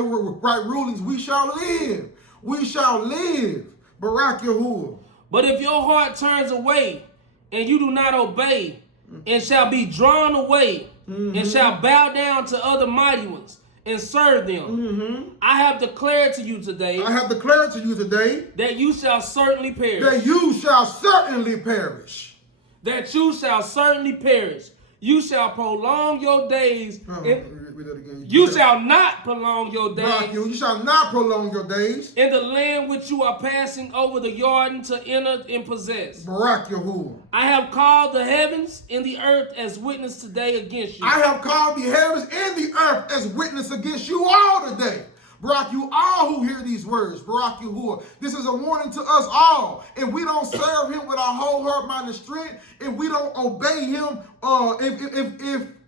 rulings. We shall live. We shall live. Barak Yahuwah. But if your heart turns away and you do not obey, and shall be drawn away, and shall bow down to other mighty ones, and serve them. I have declared to you today I have declared to you today that you shall certainly perish. that you shall certainly perish. That you shall certainly perish. You shall prolong your days. Read that again. You shall not prolong your days You shall not prolong your days. in the land which you are passing over the Jordan to enter and possess. Barak Yahuwah. I have called the heavens and the earth as witness today against you. I have called the heavens and the earth as witness against you all today. Barak, you all who hear these words, Barak Yahuwah, this is a warning to us all. If we don't serve him with our whole heart, mind, and strength, if we don't obey him,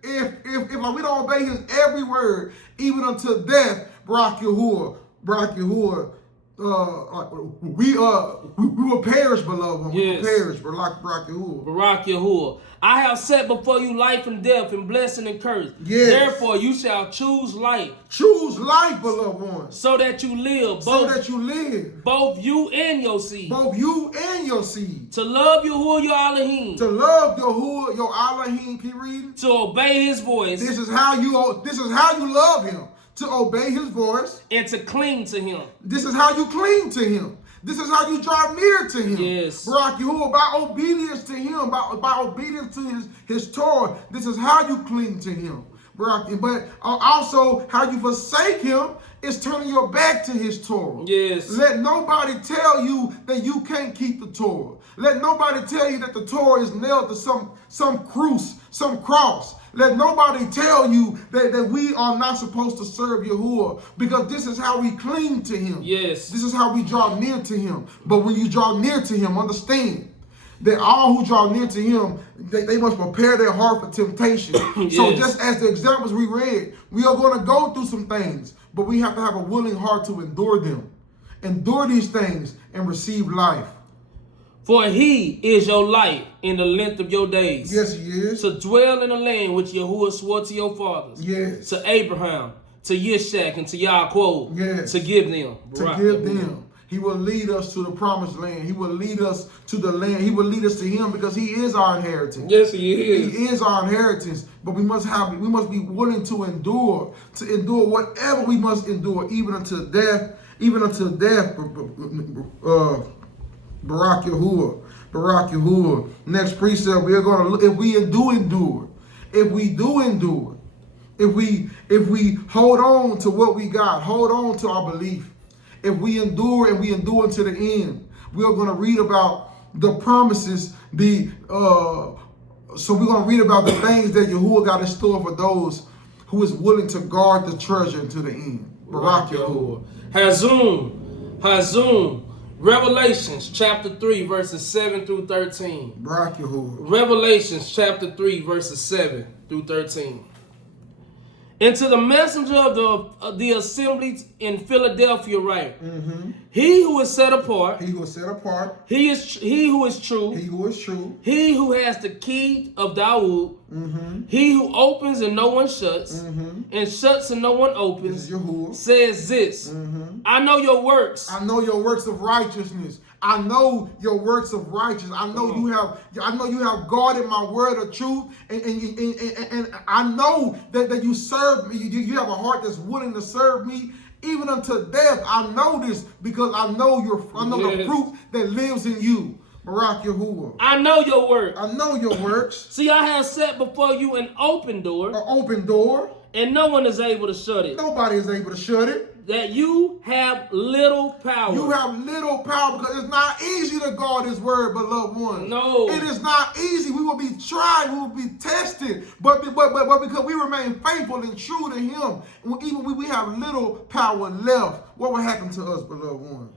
if like we don't obey his every word, even unto death, Barak Yahuwah, we will perish, beloved one. We will perish, Barak Yahuwah. Barak Yahuwah. I have set before you life and death, and blessing and curse. Yes. Therefore you shall choose life. Choose life, beloved one. So that you live. Both you and your seed. Both you and your seed. To love Yahuwah your Elohim. To love Yahuwah your Elohim. Keep reading. To obey his voice. This is how you love him. To obey his voice. And to cling to him. This is how you cling to him. This is how you draw near to him. Yes. Barak Yahuwah, by obedience to him, by obedience to his Torah. This is how you cling to him. Barak, but also how you forsake him is turning your back to his Torah. Yes. Let nobody tell you that you can't keep the Torah. Let nobody tell you that the Torah is nailed to some cross. Let nobody tell you that we are not supposed to serve Yahuwah, because this is how we cling to him. Yes. This is how we draw near to him. But when you draw near to him, understand that all who draw near to him, they must prepare their heart for temptation. Yes. So just as the examples we read, we are going to go through some things, but we have to have a willing heart to endure them. Endure these things and receive life. For he is your light in the length of your days. Yes, he is. To dwell in the land which Yahuwah swore to your fathers. Yes. To Abraham, to Yishak, and to Yaakov. Yes. To give them. To give them. He will lead us to the promised land. He will lead us to the land. He will lead us to him, because he is our inheritance. Yes, he is. He is our inheritance. But we must be willing to endure whatever we must endure, even until death. Barak Yahuwah. Next precept, we are going to look, if we do endure, if we hold on to what we got, hold on to our belief, if we endure and we endure to the end, we are going to read about the promises, so we're going to read about the things that Yahuwah got in store for those who is willing to guard the treasure to the end. Barak Yahuwah. Hazum. Revelations chapter 3 verses 7 through 13. Barak Yahuwah. Revelations chapter 3 verses 7 through 13. And to the messenger of the assembly in Philadelphia write, He who is set apart, he who is true, he who has the key of Dawood, he who opens and no one shuts, and shuts and no one opens, says this, I know your works. I know your works of righteousness. I know your works of righteousness. I know you have guarded my word of truth, and I know that you serve me. You have a heart that's willing to serve me even unto death. I know this because I know the fruit that lives in you. Barak Yahuwah. I know your works. I know your works. See, I have set before you an open door. An open door. And no one is able to shut it. Nobody is able to shut it. That you have little power. You have little power, because it's not easy to guard his word, beloved one. No. It is not easy. We will be tried. We will be tested. But because we remain faithful and true to him, even we have little power left, what will happen to us, beloved one?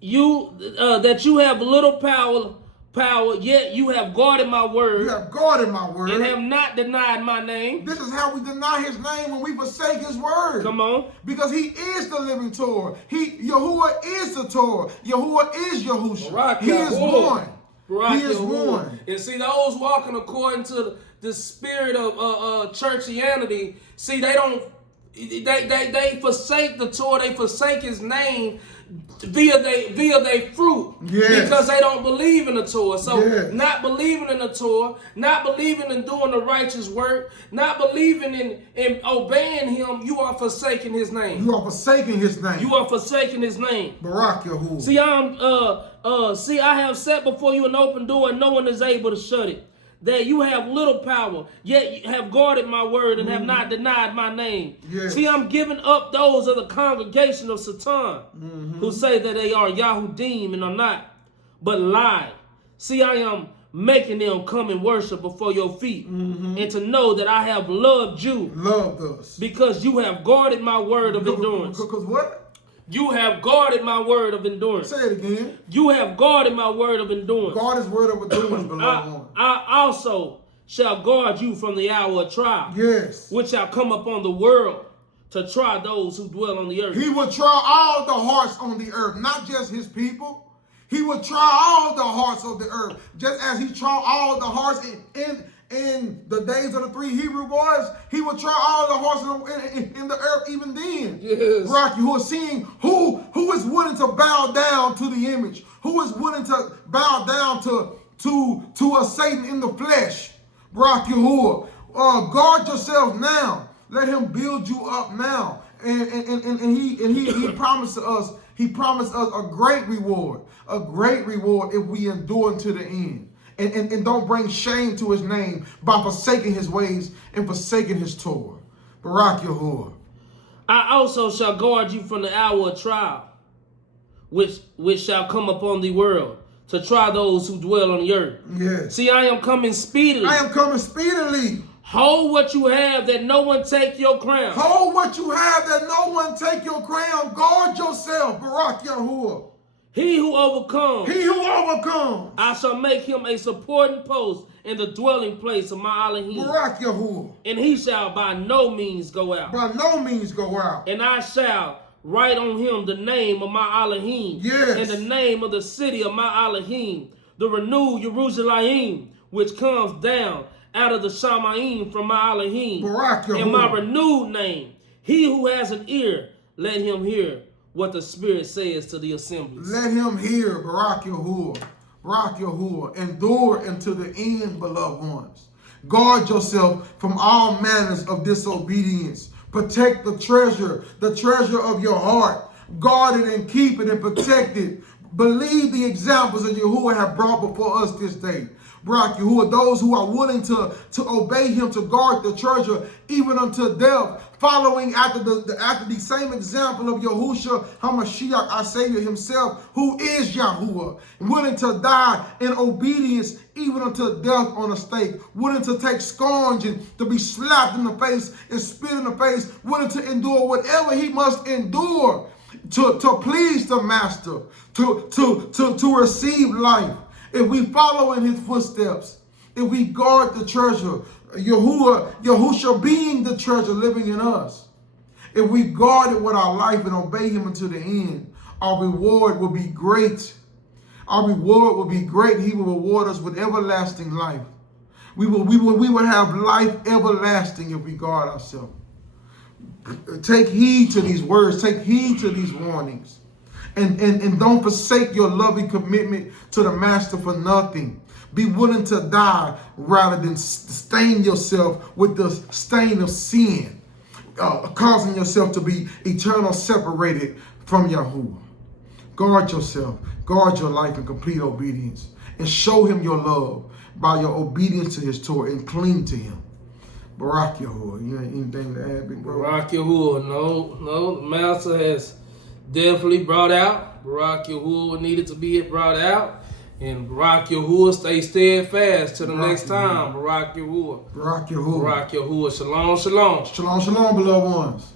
That you have little power, yet you have guarded my word. You have guarded my word. And have not denied my name. This is how we deny his name, when we forsake his word. Come on. Because he is the living Torah. Yahuwah is the Torah. Yahuwah is Yahushua. He is one. He is one. And see, those walking according to the spirit of churchianity, see, they don't they forsake the Torah, they forsake his name via their fruit. Yes. Because they don't believe in the Torah. So Yes. not believing in the Torah, not believing in doing the righteous work, not believing in obeying him, you are forsaking his name. You are forsaking his name. You are forsaking his name. Barak Yahuwah. See, I have set before you an open door, and no one is able to shut it. That you have little power, yet you have guarded my word and have not denied my name. Yes. See, I'm giving up those of the congregation of Satan who say that they are Yahudim and are not, but lie. See, I am making them come and worship before your feet, and to know that I have loved you. Loved us. Because you have guarded my word of endurance. Because what? You have guarded my word of endurance. Say it again. You have guarded my word of endurance. Guard his word of endurance, beloved one. I also shall guard you from the hour of trial, Yes. which shall come upon the world to try those who dwell on the earth. He will try all the hearts on the earth, not just his people. He will try all the hearts of the earth, just as he tried all the hearts in the days of the 3 Hebrew boys. He will try all the hearts in the earth even then. Yes. Rocky, who is seeing who is willing to bow down to the image, who is willing to bow down to a Satan in the flesh. Rocky, who guard yourself now. Let him build you up now. And he promised us. He promised us a great reward if we endure unto the end. And don't bring shame to his name by forsaking his ways and forsaking his Torah. Barak Yahuwah. I also shall guard you from the hour of trial, which shall come upon the world to try those who dwell on the earth. Yes. See, I am coming speedily. I am coming speedily. Hold what you have, that no one take your crown. Hold what you have, that no one take your crown. Guard yourself, Barak Yahuwah. He who overcomes, I I shall make him a supporting post in the dwelling place of my Elohim. Barak Yahuwah. And he shall by no means go out. By no means go out. And I shall write on him the name of my Elohim. Yes. And the name of the city of my Elohim, the renewed Jerusalem, which comes down out of the Shamayim from my Elohim. Barak Yahuwah. And my renewed name. He who has an ear, let him hear what the Spirit says to the assemblies. Let him hear, Barak Yahuwah. Barak Yahuwah. Endure until the end, beloved ones. Guard yourself from all manners of disobedience. Protect the treasure of your heart. Guard it and keep it and protect it. Believe the examples that Yahuwah have brought before us this day. Barak Yahuwah, those who are willing to obey him, to guard the treasure even unto death, following after the same example of Yahushua HaMashiach, our Savior himself, who is Yahuwah, willing to die in obedience even unto death on a stake, willing to take scourge and to be slapped in the face and spit in the face, willing to endure whatever he must endure to please the Master, to receive life. If we follow in his footsteps, if we guard the treasure, Yahushua being the treasure living in us, if we guard it with our life and obey him until the end, our reward will be great. Our reward will be great. He will reward us with everlasting life. We will have life everlasting if we guard ourselves. Take heed to these words. Take heed to these warnings. And don't forsake your loving commitment to the Master for nothing. Be willing to die rather than stain yourself with the stain of sin, causing yourself to be eternal separated from Yahuwah. Guard yourself. Guard your life in complete obedience. And show him your love by your obedience to his Torah and cling to him. Barak Yahuwah. You have anything to add, big bro? Barak Yahuwah. No, the Master has definitely brought out. Barak Yahuwah needed to be brought out. And Barak Yahuwah, stay steadfast till the next time. Barak Yahuwah. Barak Yahuwah. Barak Yahuwah. Shalom, shalom. Shalom, shalom, beloved ones.